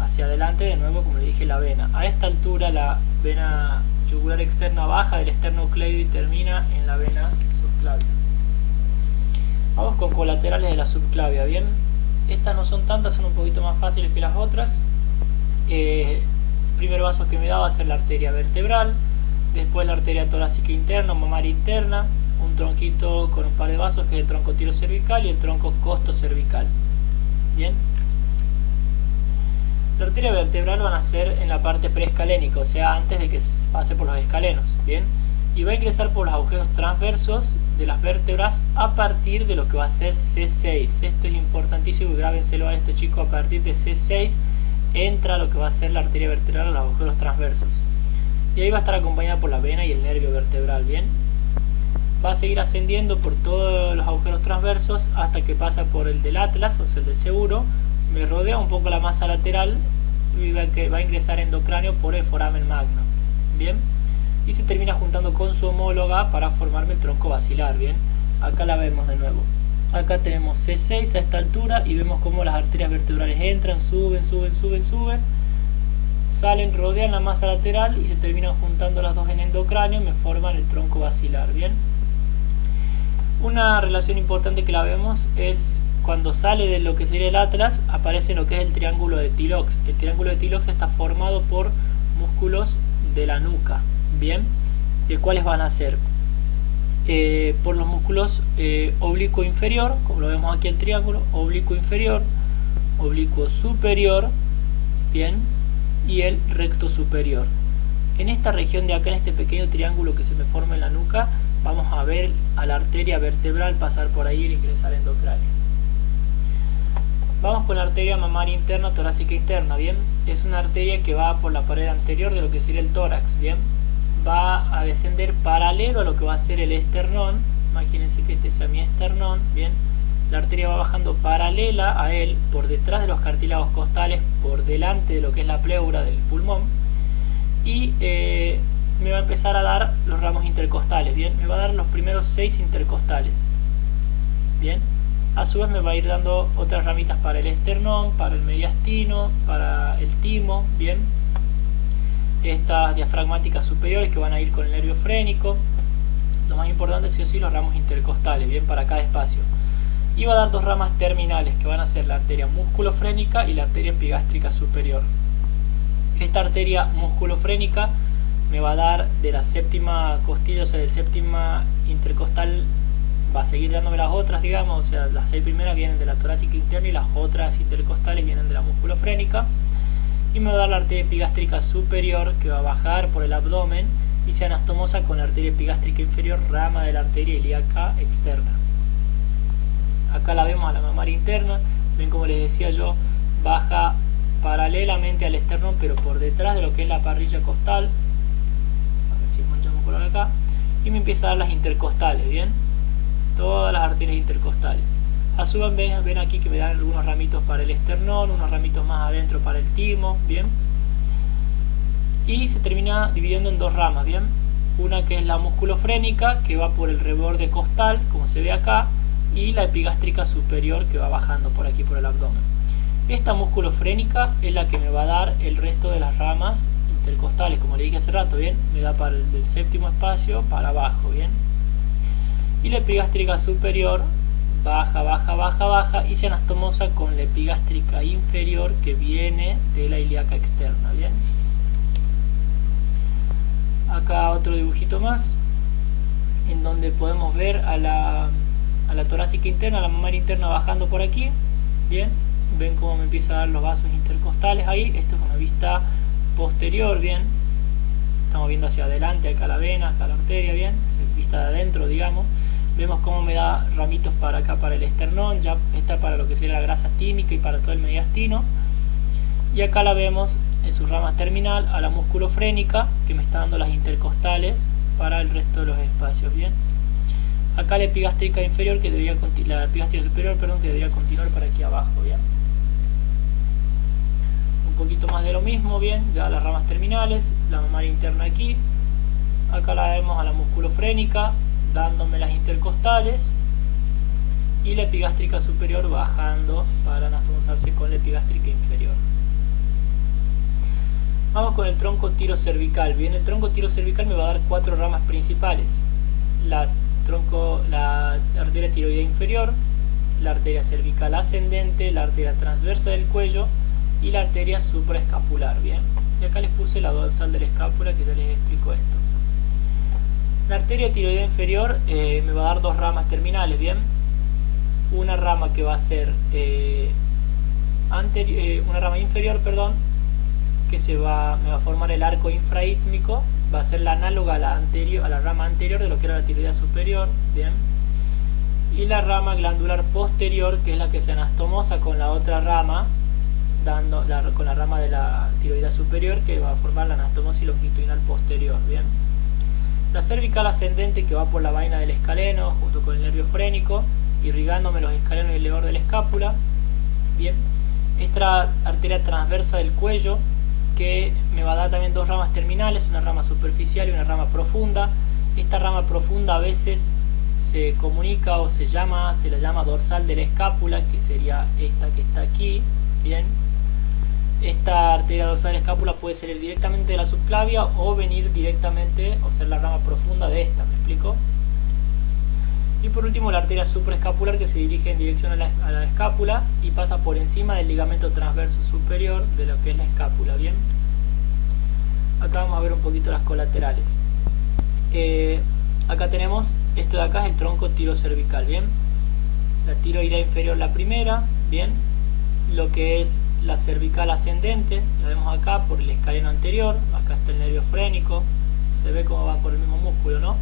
hacia adelante de nuevo, como le dije, la vena. A esta altura la vena yugular externa baja del esternocleido y termina en la vena subclavia. Vamos con colaterales de la subclavia. Bien, estas no son tantas, son un poquito más fáciles que las otras. El primer vaso que me da va a ser la arteria vertebral, después la arteria torácica interna, mamaria interna, un tronquito con un par de vasos que es el tronco tirocervical y el tronco costocervical. Bien, la arteria vertebral van a ser en la parte preescalénica, o sea, antes de que pase por los escalenos. Bien, y va a ingresar por los agujeros transversos de las vértebras a partir de lo que va a ser C6. Esto es importantísimo, grábenselo a esto, chicos. A partir de C6 entra lo que va a ser la arteria vertebral a los agujeros transversos. Y ahí va a estar acompañada por la vena y el nervio vertebral. Bien, va a seguir ascendiendo por todos los agujeros transversos hasta que pasa por el del atlas, o sea, el del seguro. Me rodea un poco la masa lateral y va a ingresar endocráneo por el foramen magno. Bien, y se termina juntando con su homóloga para formarme el tronco basilar. Bien, acá la vemos de nuevo. Acá tenemos C6 a esta altura y vemos cómo las arterias vertebrales entran, suben, salen, rodean la masa lateral y se terminan juntando las dos en endocráneo y me forman el tronco basilar. Bien, una relación importante que la vemos es cuando sale de lo que sería el atlas, aparece lo que es el triángulo de Thilox. El triángulo de Thilox está formado por músculos de la nuca. Bien, ¿de cuáles van a ser? Por los músculos oblicuo inferior, como lo vemos aquí el triángulo, oblicuo inferior, oblicuo superior, bien, y el recto superior. En esta región de acá, en este pequeño triángulo que se me forma en la nuca, vamos a ver a la arteria vertebral pasar por ahí e ingresar endocráneo. Vamos con la arteria mamaria interna, torácica interna. Bien, es una arteria que va por la pared anterior de lo que sería el tórax. Bien, va a descender paralelo a lo que va a ser el esternón. Imagínense que este sea mi esternón. Bien, la arteria va bajando paralela a él, por detrás de los cartílagos costales, por delante de lo que es la pleura del pulmón, y me va a empezar a dar los ramos intercostales. Bien, me va a dar los primeros 6 intercostales. Bien, a su vez me va a ir dando otras ramitas para el esternón, para el mediastino, para el timo. Bien, estas diafragmáticas superiores que van a ir con el nervio frénico. Lo más importante, sí o sí, los ramos intercostales, bien, para cada espacio. Y va a dar dos ramas terminales que van a ser la arteria musculofrénica y la arteria epigástrica superior. Esta arteria musculofrénica me va a dar de la séptima costilla, o sea, de séptima intercostal, va a seguir dándome las otras, digamos, o sea, las 6 primeras vienen de la torácica interna y las otras intercostales vienen de la musculofrénica. Y me va a dar la arteria epigástrica superior, que va a bajar por el abdomen y se anastomosa con la arteria epigástrica inferior, rama de la arteria ilíaca externa. Acá la vemos a la mamaria interna. Ven, como les decía yo, baja paralelamente al esternón, pero por detrás de lo que es la parrilla costal. A ver si manchamos color acá. Y me empieza a dar las intercostales, bien, todas las arterias intercostales. A su vez ven aquí que me dan algunos ramitos para el esternón, unos ramitos más adentro para el timo, bien. Y se termina dividiendo en dos ramas, bien. Una que es la musculofrénica, que va por el reborde costal, como se ve acá, y la epigástrica superior, que va bajando por aquí por el abdomen. Esta musculofrénica es la que me va a dar el resto de las ramas intercostales, como le dije hace rato, bien. Me da para el del séptimo espacio para abajo, bien. Y la epigástrica superior baja, baja, baja, baja y se anastomosa con la epigástrica inferior, que viene de la ilíaca externa, bien. Acá otro dibujito más en donde podemos ver a la torácica interna, a la mamaria interna bajando por aquí, bien. Ven cómo me empieza a dar los vasos intercostales ahí. Esto es una vista posterior, bien. Estamos viendo hacia adelante, acá la vena, acá la arteria, bien. Vista de adentro, digamos. Vemos cómo me da ramitos para acá, para el esternón, ya está para lo que sería la grasa tímica y para todo el mediastino. Y acá la vemos en sus ramas terminal a la musculofrénica, que me está dando las intercostales para el resto de los espacios, bien. Acá la epigástrica inferior, que debería la epigástrica superior, perdón, que debería continuar para aquí abajo, bien. poquito más de lo mismo, bien, ya las ramas terminales, la mamaria interna aquí, acá la vemos a la musculofrénica, dándome las intercostales, y la epigástrica superior bajando para anastomosarse con la epigástrica inferior. Vamos con el tronco tirocervical. Bien, el tronco tirocervical me va a dar 4 ramas principales: la arteria tiroidea inferior, la arteria cervical ascendente, la arteria transversa del cuello y la arteria supraescapular. Bien, y acá les puse la dorsal de la escápula, que ya les explico esto. La arteria tiroidea inferior me va a dar 2 ramas terminales. Bien, una rama que va a ser una rama inferior, perdón, que me va a formar el arco infraísmico, va a ser la análoga a la rama anterior de lo que era la tiroidea superior. Bien, y la rama glandular posterior, que es la que se anastomosa con la otra rama, con la rama de la tiroidea superior, que va a formar la anastomosis longitudinal posterior. Bien, la cervical ascendente, que va por la vaina del escaleno junto con el nervio frénico, irrigándome los escalenos y el elevador de la escápula. Bien, esta arteria transversa del cuello, que me va a dar también 2 ramas terminales, una rama superficial y una rama profunda. Esta rama profunda a veces se comunica o se la llama dorsal de la escápula, que sería esta que está aquí. Bien, esta arteria dorsal de la escápula puede salir directamente de la subclavia o venir directamente o ser la rama profunda de esta. ¿Me explico? Y por último, la arteria supraescapular, que se dirige en dirección a la escápula y pasa por encima del ligamento transverso superior de lo que es la escápula. Bien, acá vamos a ver un poquito las colaterales. Acá tenemos, esto de acá es el tronco tirocervical. Bien, la tiroidea inferior, la primera. Bien, lo que es la cervical ascendente, la vemos acá por el escaleno anterior. Acá está el nervio frénico, se ve cómo va por el mismo músculo, ¿no?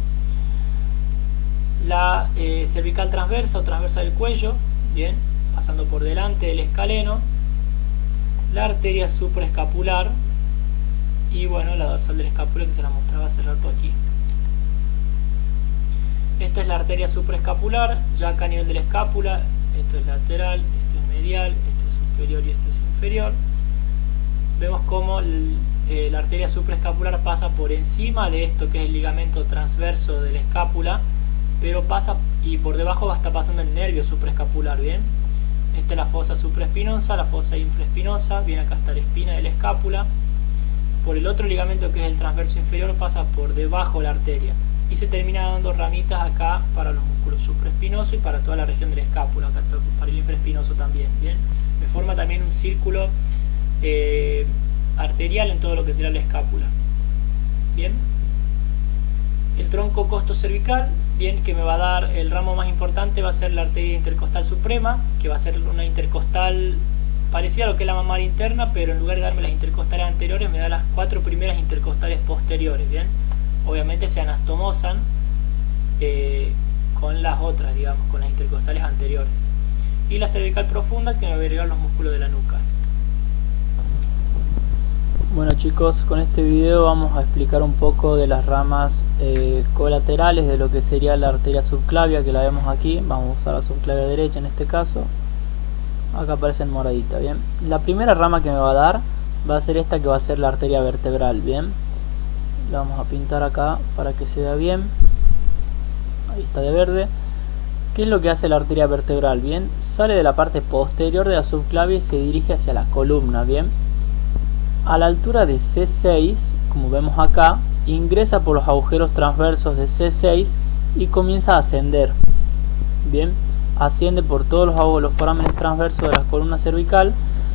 La cervical transversa o transversa del cuello, bien, pasando por delante del escaleno, la arteria supraescapular y bueno, la dorsal de la escápula, que se la mostraba hace rato aquí. Esta es la arteria supraescapular, ya acá a nivel de la escápula. Esto es lateral, esto es medial, esto es superior y esto es inferior. Vemos cómo la arteria supraescapular pasa por encima de esto que es el ligamento transverso de la escápula, pero pasa y por debajo va a estar pasando el nervio supraescapular. Bien, esta es la fosa supraespinosa, la fosa infraespinosa. Bien, acá está la espina de la escápula. Por el otro ligamento, que es el transverso inferior, pasa por debajo la arteria y se termina dando ramitas acá para los músculos supraespinosos y para toda la región de la escápula, acá para el infraespinoso también. Bien, me forma también un círculo arterial en todo lo que será la escápula. Bien, el tronco costocervical, bien, que me va a dar el ramo más importante, va a ser la arteria intercostal suprema, que va a ser una intercostal parecida a lo que es la mamaria interna, pero en lugar de darme las intercostales anteriores me da las 4 primeras intercostales posteriores. Bien, obviamente se anastomosan con las otras, digamos, con las intercostales anteriores. Y la cervical profunda, que me va a agregar los músculos de la nuca. Bueno chicos, con este video vamos a explicar un poco de las ramas colaterales de lo que sería la arteria subclavia, que la vemos aquí. Vamos a usar la subclavia derecha en este caso. Acá aparece en moradita. Bien, la primera rama que me va a dar va a ser esta, que va a ser la arteria vertebral. Bien, la vamos a pintar acá para que se vea bien. Ahí está de verde. ¿Qué es lo que hace la arteria vertebral? Bien, sale de la parte posterior de la subclavia y se dirige hacia la columna. Bien, a la altura de C6, como vemos acá, ingresa por los agujeros transversos de C6 y comienza a ascender. Bien, asciende por todos los forámenes transversos de la columna cervical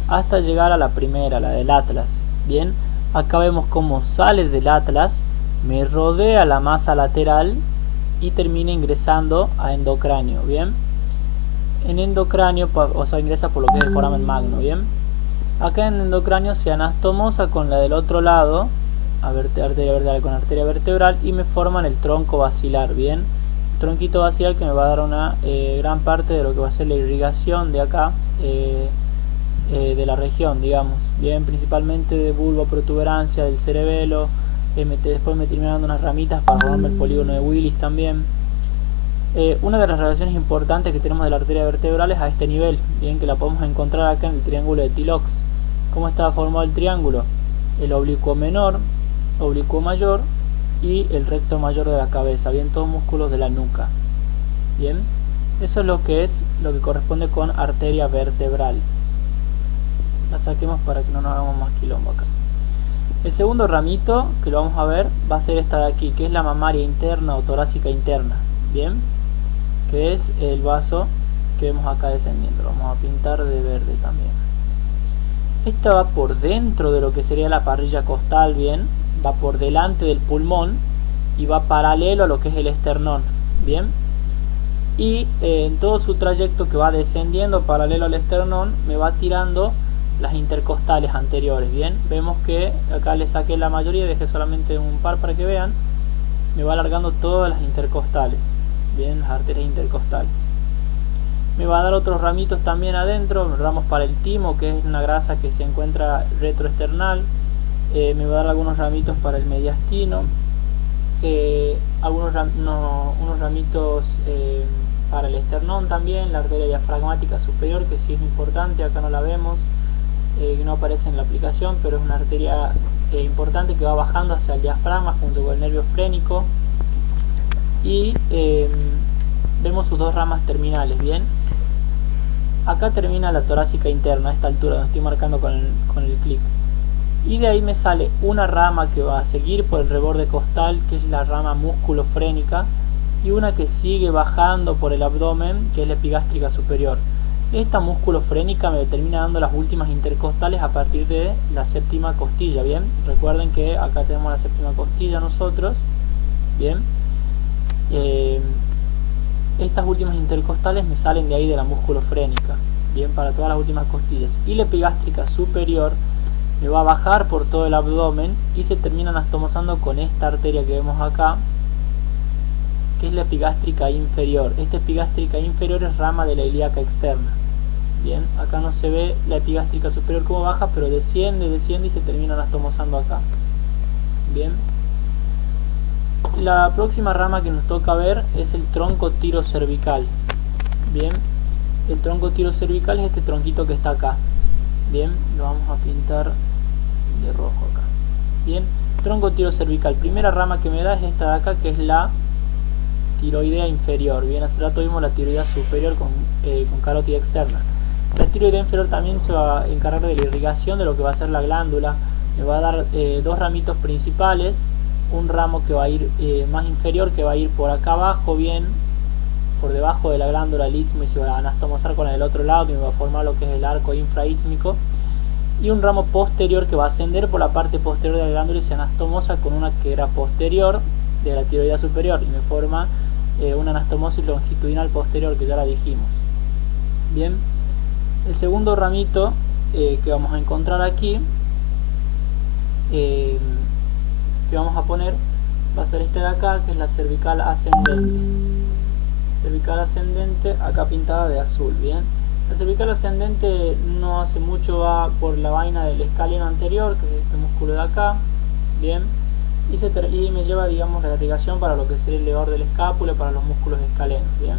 hasta llegar a la primera, la del atlas. Bien, acá vemos cómo sale del atlas, me rodea la masa lateral y termina ingresando a endocráneo. Bien, en endocráneo, o sea, ingresa por lo que es el foramen magno. Bien, acá en endocráneo se anastomosa con la del otro lado, arteria vertebral con arteria vertebral, y me forman el tronco basilar. Bien, tronquito basilar que me va a dar una gran parte de lo que va a ser la irrigación de acá, de la región, digamos. Bien, principalmente de bulbo, protuberancia, del cerebelo. Después me termina dando unas ramitas para formarme el polígono de Willis también. Una de las relaciones importantes que tenemos de la arteria vertebral es a este nivel, bien, que la podemos encontrar acá en el triángulo de Tillox. ¿Cómo estaba formado el triángulo? El oblicuo menor, oblicuo mayor y el recto mayor de la cabeza, bien, todos músculos de la nuca. Bien, eso es lo que corresponde con arteria vertebral. La saquemos para que no nos hagamos más quilombo acá. El segundo ramito que lo vamos a ver va a ser esta de aquí, que es la mamaria interna o torácica interna, bien, que es el vaso que vemos acá descendiendo. Lo vamos a pintar de verde también. Esta va por dentro de lo que sería la parrilla costal, bien, va por delante del pulmón y va paralelo a lo que es el esternón, bien, y en todo su trayecto que va descendiendo paralelo al esternón me va tirando las intercostales anteriores, bien, vemos que acá le saqué la mayoría, dejé solamente un par para que vean, me va alargando todas las intercostales, bien, las arterias intercostales. Me va a dar otros ramitos también adentro, ramos para el timo, que es una grasa que se encuentra retroesternal. Me va a dar algunos ramitos para el mediastino, unos ramitos para el esternón también, la arteria diafragmática superior, que sí es importante, acá no la vemos, no aparece en la aplicación, pero es una arteria importante que va bajando hacia el diafragma junto con el nervio frénico. Y vemos sus dos ramas terminales, bien. Acá termina la torácica interna, a esta altura donde estoy marcando con el clic. Y de ahí me sale una rama que va a seguir por el reborde costal, que es la rama musculofrénica, y una que sigue bajando por el abdomen, que es la epigástrica superior. Esta musculofrénica me termina dando las últimas intercostales a partir de la séptima costilla, bien. Recuerden que acá tenemos la séptima costilla nosotros, bien. Estas últimas intercostales me salen de ahí de la musculofrénica, bien, para todas las últimas costillas. Y la epigástrica superior me va a bajar por todo el abdomen y se termina anastomosando con esta arteria que vemos acá, que es la epigástrica inferior. Esta epigástrica inferior es rama de la ilíaca externa. Bien, acá no se ve la epigástrica superior como baja, pero desciende y se termina anastomosando acá. Bien. La próxima rama que nos toca ver es el tronco tirocervical. Bien, el tronco tirocervical es este tronquito que está acá. Bien, lo vamos a pintar de rojo acá. Bien, tronco tirocervical. Primera rama que me da es esta de acá, que es la tiroidea inferior. Bien, hace rato vimos la tiroidea superior con carótida externa. La tiroidea inferior también se va a encargar de la irrigación de lo que va a ser la glándula. Me va a dar dos ramitos principales. Un ramo que va a ir más inferior, que va a ir por acá abajo, bien, por debajo de la glándula del istmo, y se va a anastomosar con el del otro lado y me va a formar lo que es el arco infraístmico. Y un ramo posterior que va a ascender por la parte posterior de la glándula y se anastomosa con una que era posterior de la tiroidea superior y me forma una anastomosis longitudinal posterior, que ya la dijimos. Bien, el segundo ramito que vamos a encontrar aquí, que vamos a poner, va a ser este de acá, que es la cervical ascendente. Cervical ascendente, acá pintada de azul, bien. La cervical ascendente no hace mucho, va por la vaina del escaleno anterior, que es este músculo de acá, bien. Y me lleva, digamos, la irrigación para lo que sería el elevador del escápula, para los músculos escalenos, bien.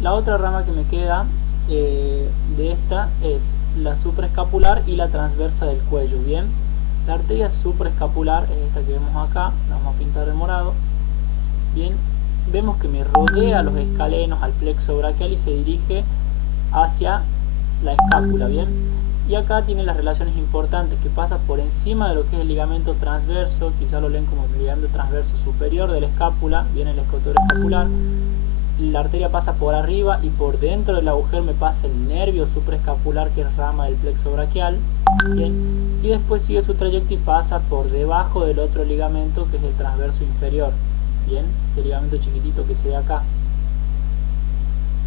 La otra rama que me queda de esta es la supraescapular y la transversa del cuello, bien. La arteria supraescapular es esta que vemos acá, la vamos a pintar de morado. Bien, vemos que me rodea los escalenos al plexo braquial y se dirige hacia la escápula, bien. Y acá tiene las relaciones importantes, que pasa por encima de lo que es el ligamento transverso, quizá lo leen como el ligamento transverso superior de la escápula, viene el escotor escapular. La arteria pasa por arriba y por dentro del agujero me pasa el nervio supraescapular, que es rama del plexo braquial, bien, y después sigue su trayecto y pasa por debajo del otro ligamento, que es el transverso inferior, bien, este ligamento chiquitito que se ve acá,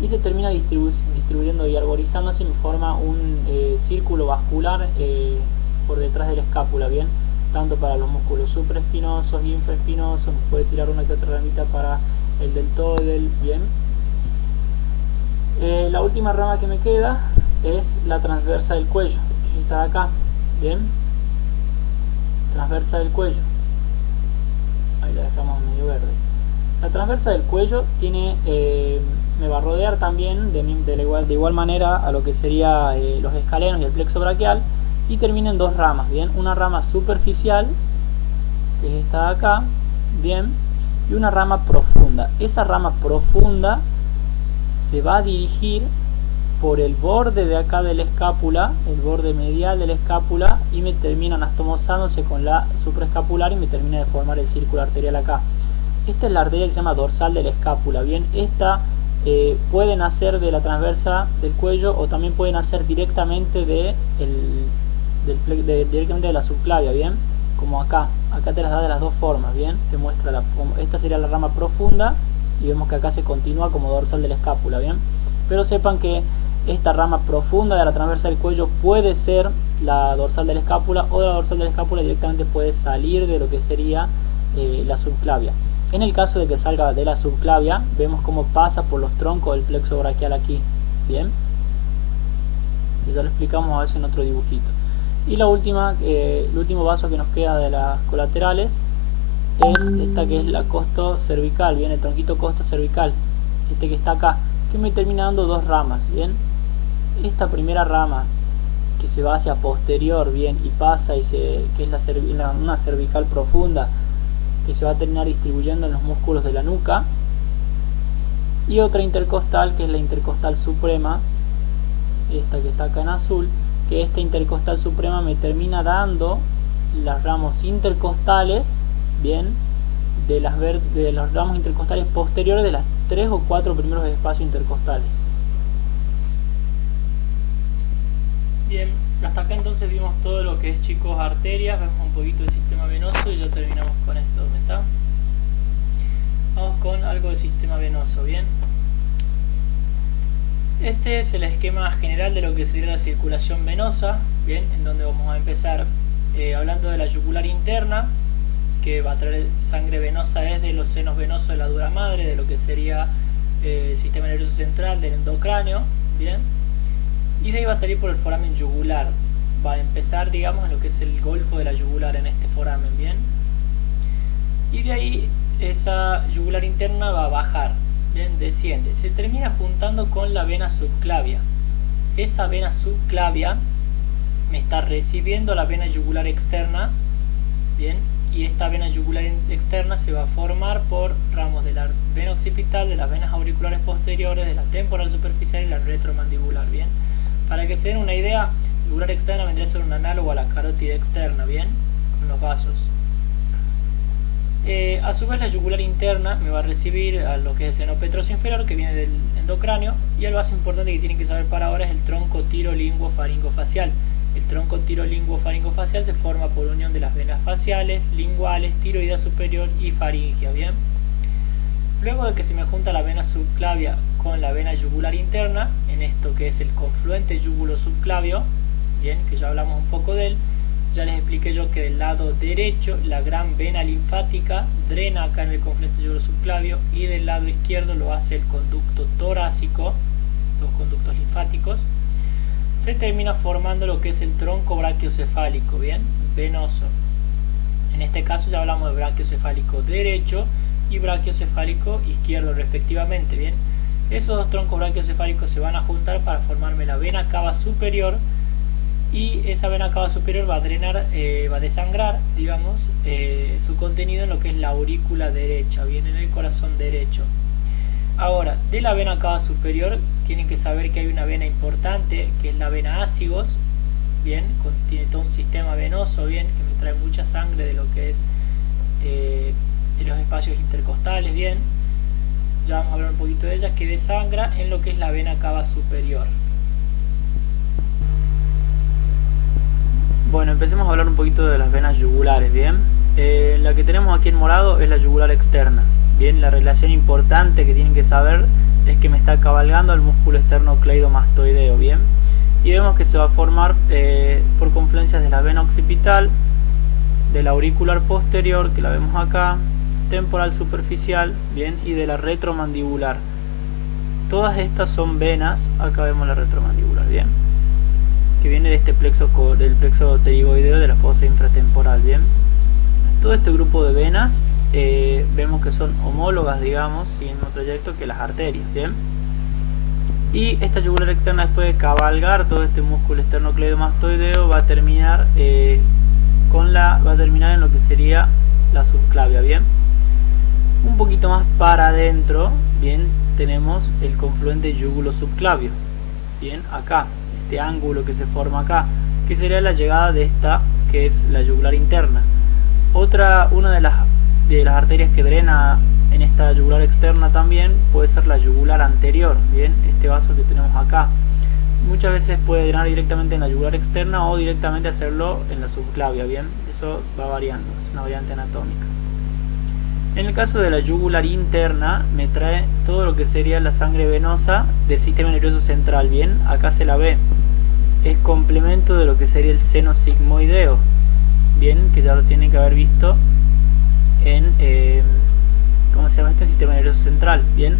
y se termina distribuyendo y arborizándose y forma un círculo vascular por detrás de la escápula, bien, tanto para los músculos supraespinosos y infraespinosos. Nos puede tirar una que otra ramita para el deltoidal, bien. La última rama que me queda es la transversa del cuello, que es esta de acá, bien, transversa del cuello, ahí la dejamos medio verde. La transversa del cuello tiene me va a rodear también de igual manera a lo que sería los escalenos y el plexo braquial, y termina en dos ramas, bien, una rama superficial, que es esta de acá, bien, y una rama profunda. Esa rama profunda se va a dirigir por el borde de acá de la escápula, el borde medial de la escápula, y me termina anastomosándose con la supraescapular y me termina de formar el círculo arterial acá. Esta es la arteria que se llama dorsal de la escápula, bien, esta puede nacer de la transversa del cuello o también puede nacer directamente directamente de la subclavia, bien, como acá te las da de las dos formas, bien, te muestra esta sería la rama profunda y vemos que acá se continúa como dorsal de la escápula, bien, pero sepan que esta rama profunda de la transversa del cuello puede ser la dorsal de la escápula, o de la dorsal de la escápula directamente puede salir de lo que sería la subclavia. En el caso de que salga de la subclavia, vemos cómo pasa por los troncos del plexo braquial aquí, bien, y ya lo explicamos a veces en otro dibujito. Y la última, el último vaso que nos queda de las colaterales es esta, que es la costo cervical, bien, el tronquito costo cervical, este que está acá, que me termina dando dos ramas, bien. Esta primera rama que se va hacia posterior, bien, y pasa que es una cervical profunda, que se va a terminar distribuyendo en los músculos de la nuca, y otra intercostal, que es la intercostal suprema, esta que está acá en azul, que esta intercostal suprema me termina dando las ramos intercostales, bien, de los ramos intercostales posteriores de las 3 o 4 primeros espacios intercostales. Bien, hasta acá entonces vimos todo lo que es, chicos, arterias, vemos un poquito del sistema venoso y ya terminamos con esto. ¿Dónde está? Vamos con algo del sistema venoso, bien. Este es el esquema general de lo que sería la circulación venosa, bien, en donde vamos a empezar hablando de la yugular interna, que va a traer sangre venosa desde los senos venosos de la dura madre, de lo que sería el sistema nervioso central, del endocráneo, bien, y de ahí va a salir por el foramen yugular, va a empezar, digamos, en lo que es el golfo de la yugular, en este foramen, bien, y de ahí esa yugular interna va a bajar, bien, desciende, se termina juntando con la vena subclavia. Esa vena subclavia me está recibiendo la vena yugular externa, bien, y esta vena yugular externa se va a formar por ramos de la vena occipital, de las venas auriculares posteriores, de la temporal superficial y la retromandibular, bien. Para que se den una idea, la yugular externa vendría a ser un análogo a la carótida externa, bien, con los vasos. A su vez, la yugular interna me va a recibir a lo que es el seno petroso inferior, que viene del endocráneo, y el vaso importante que tienen que saber para ahora es el tronco tirolinguofaringofacial. El tronco tirolinguofaringofacial se forma por unión de las venas faciales, linguales, tiroidea superior y faringea, bien. Luego de que se me junta la vena subclavia con la vena yugular interna, en esto que es el confluente yúgulo subclavio, bien, que ya hablamos un poco de él, ya les expliqué yo que del lado derecho la gran vena linfática drena acá en el confluente yúgulo subclavio, y del lado izquierdo lo hace el conducto torácico, dos conductos linfáticos. Se termina formando lo que es el tronco brachiocefálico, bien, venoso. En este caso ya hablamos de brachiocefálico derecho y brachiocefálico izquierdo respectivamente, bien. Esos dos troncos brachiocefálicos se van a juntar para formarme la vena cava superior, y esa vena cava superior va a drenar, va a desangrar, digamos, su contenido en lo que es la aurícula derecha, bien, en el corazón derecho. Ahora, de la vena cava superior tienen que saber que hay una vena importante, que es la vena ácigos, bien, tiene todo un sistema venoso, bien, que me trae mucha sangre de lo que es de los espacios intercostales, bien. Ya vamos a hablar un poquito de ella, que desangra en lo que es la vena cava superior. Bueno, empecemos a hablar un poquito de las venas yugulares, bien. La que tenemos aquí en morado es la yugular externa. Bien, la relación importante que tienen que saber es que me está cabalgando el músculo esternocleidomastoideo, bien, y vemos que se va a formar por confluencias de la vena occipital, de la auricular posterior, que la vemos acá, temporal superficial, bien, y de la retromandibular. Todas estas son venas, acá vemos la retromandibular, bien, que viene de este plexo, del plexo pterigoideo de la fosa infratemporal, bien. Todo este grupo de venas vemos que son homólogas, digamos, sin un trayecto que las arterias, bien. Y esta yugular externa, después de cabalgar todo este músculo esternocleidomastoideo, va a terminar va a terminar en lo que sería la subclavia, bien. Un poquito más para adentro, bien, tenemos el confluente yúgulo subclavio, bien, acá, este ángulo que se forma acá, que sería la llegada de esta, que es la yugular interna. Una de las arterias que drena en esta yugular externa también puede ser la yugular anterior, bien, este vaso que tenemos acá. Muchas veces puede drenar directamente en la yugular externa o directamente hacerlo en la subclavia, bien, eso va variando, es una variante anatómica. En el caso de la yugular interna, me trae todo lo que sería la sangre venosa del sistema nervioso central, bien, acá se la ve, es complemento de lo que sería el seno sigmoideo, bien, que ya lo tienen que haber visto en ¿cómo se llama esto? El sistema nervioso central, bien,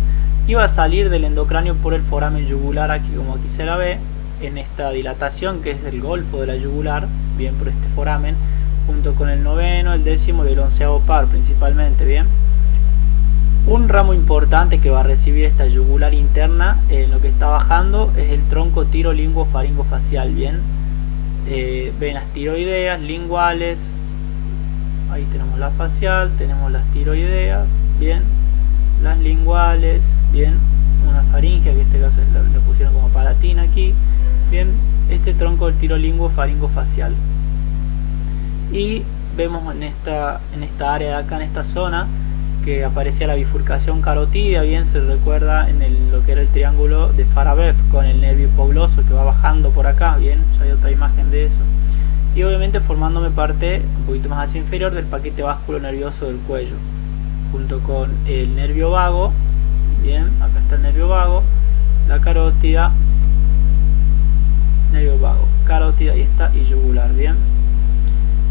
y va a salir del endocráneo por el foramen yugular, aquí como aquí se la ve, en esta dilatación que es el golfo de la yugular, bien, por este foramen, junto con el noveno, el décimo y el onceavo par principalmente, bien. Un ramo importante que va a recibir esta yugular interna en lo que está bajando es el tronco tirolinguofaringofacial, bien, venas tiroideas, linguales, ahí tenemos la facial, tenemos las tiroideas, bien, las linguales, bien, una faringe, que en este caso le pusieron como palatina aquí, bien, este tronco del tirolinguofaringofacial. Y vemos en esta área de acá, en esta zona, que aparecía la bifurcación carotídea, bien, se recuerda en lo que era el triángulo de Farabev con el nervio hipogloso que va bajando por acá, bien, ya hay otra imagen de eso. Y obviamente formándome parte un poquito más hacia inferior del paquete vasculo nervioso del cuello, junto con el nervio vago, bien, acá está el nervio vago, la carótida, nervio vago, carótida y esta y yugular, bien.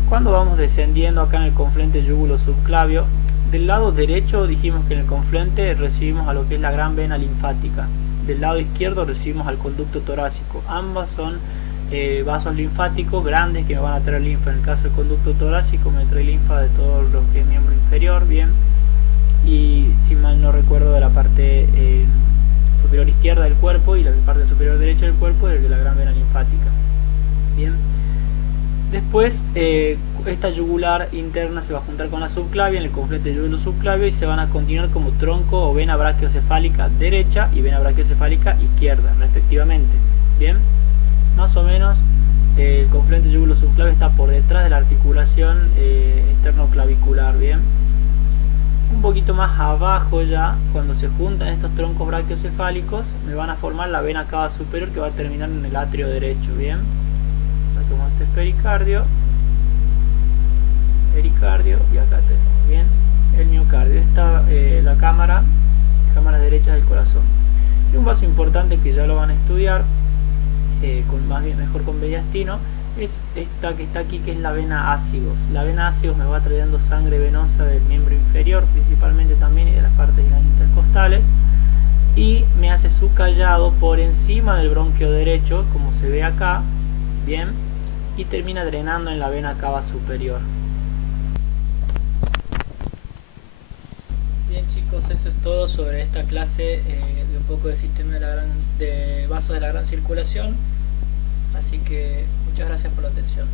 Cuando vamos descendiendo acá en el confluente yúgulo subclavio, del lado derecho dijimos que en el confluente recibimos a lo que es la gran vena linfática, del lado izquierdo recibimos al conducto torácico, ambas son vasos linfáticos grandes que me van a traer linfa. En el caso del conducto torácico me trae linfa de todo lo que es miembro inferior, bien, y si mal no recuerdo de la parte superior izquierda del cuerpo, y la parte superior derecha del cuerpo de la gran vena linfática, bien. Después esta yugular interna se va a juntar con la subclavia en el confluente yúgulo subclavio y se van a continuar como tronco o vena brachiocefálica derecha y vena brachiocefálica izquierda respectivamente, bien. Más o menos el confluente yúgulo subclavio está por detrás de la articulación esternoclavicular, bien. Un poquito más abajo ya, cuando se juntan estos troncos brachiocefálicos, me van a formar la vena cava superior que va a terminar en el atrio derecho, bien. Saquemos este pericardio y acá tenemos, bien, el miocardio, esta la cámara derecha del corazón. Y un vaso importante que ya lo van a estudiar, mejor con mediastino, es esta que está aquí, que es la vena ácigos. La vena ácigos me va trayendo sangre venosa del miembro inferior principalmente también y de las partes intercostales, y me hace su callado por encima del bronquio derecho, como se ve acá, bien, y termina drenando en la vena cava superior. Bien chicos, eso es todo sobre esta clase de un poco del sistema de vasos de la gran circulación. Así que muchas gracias por la atención.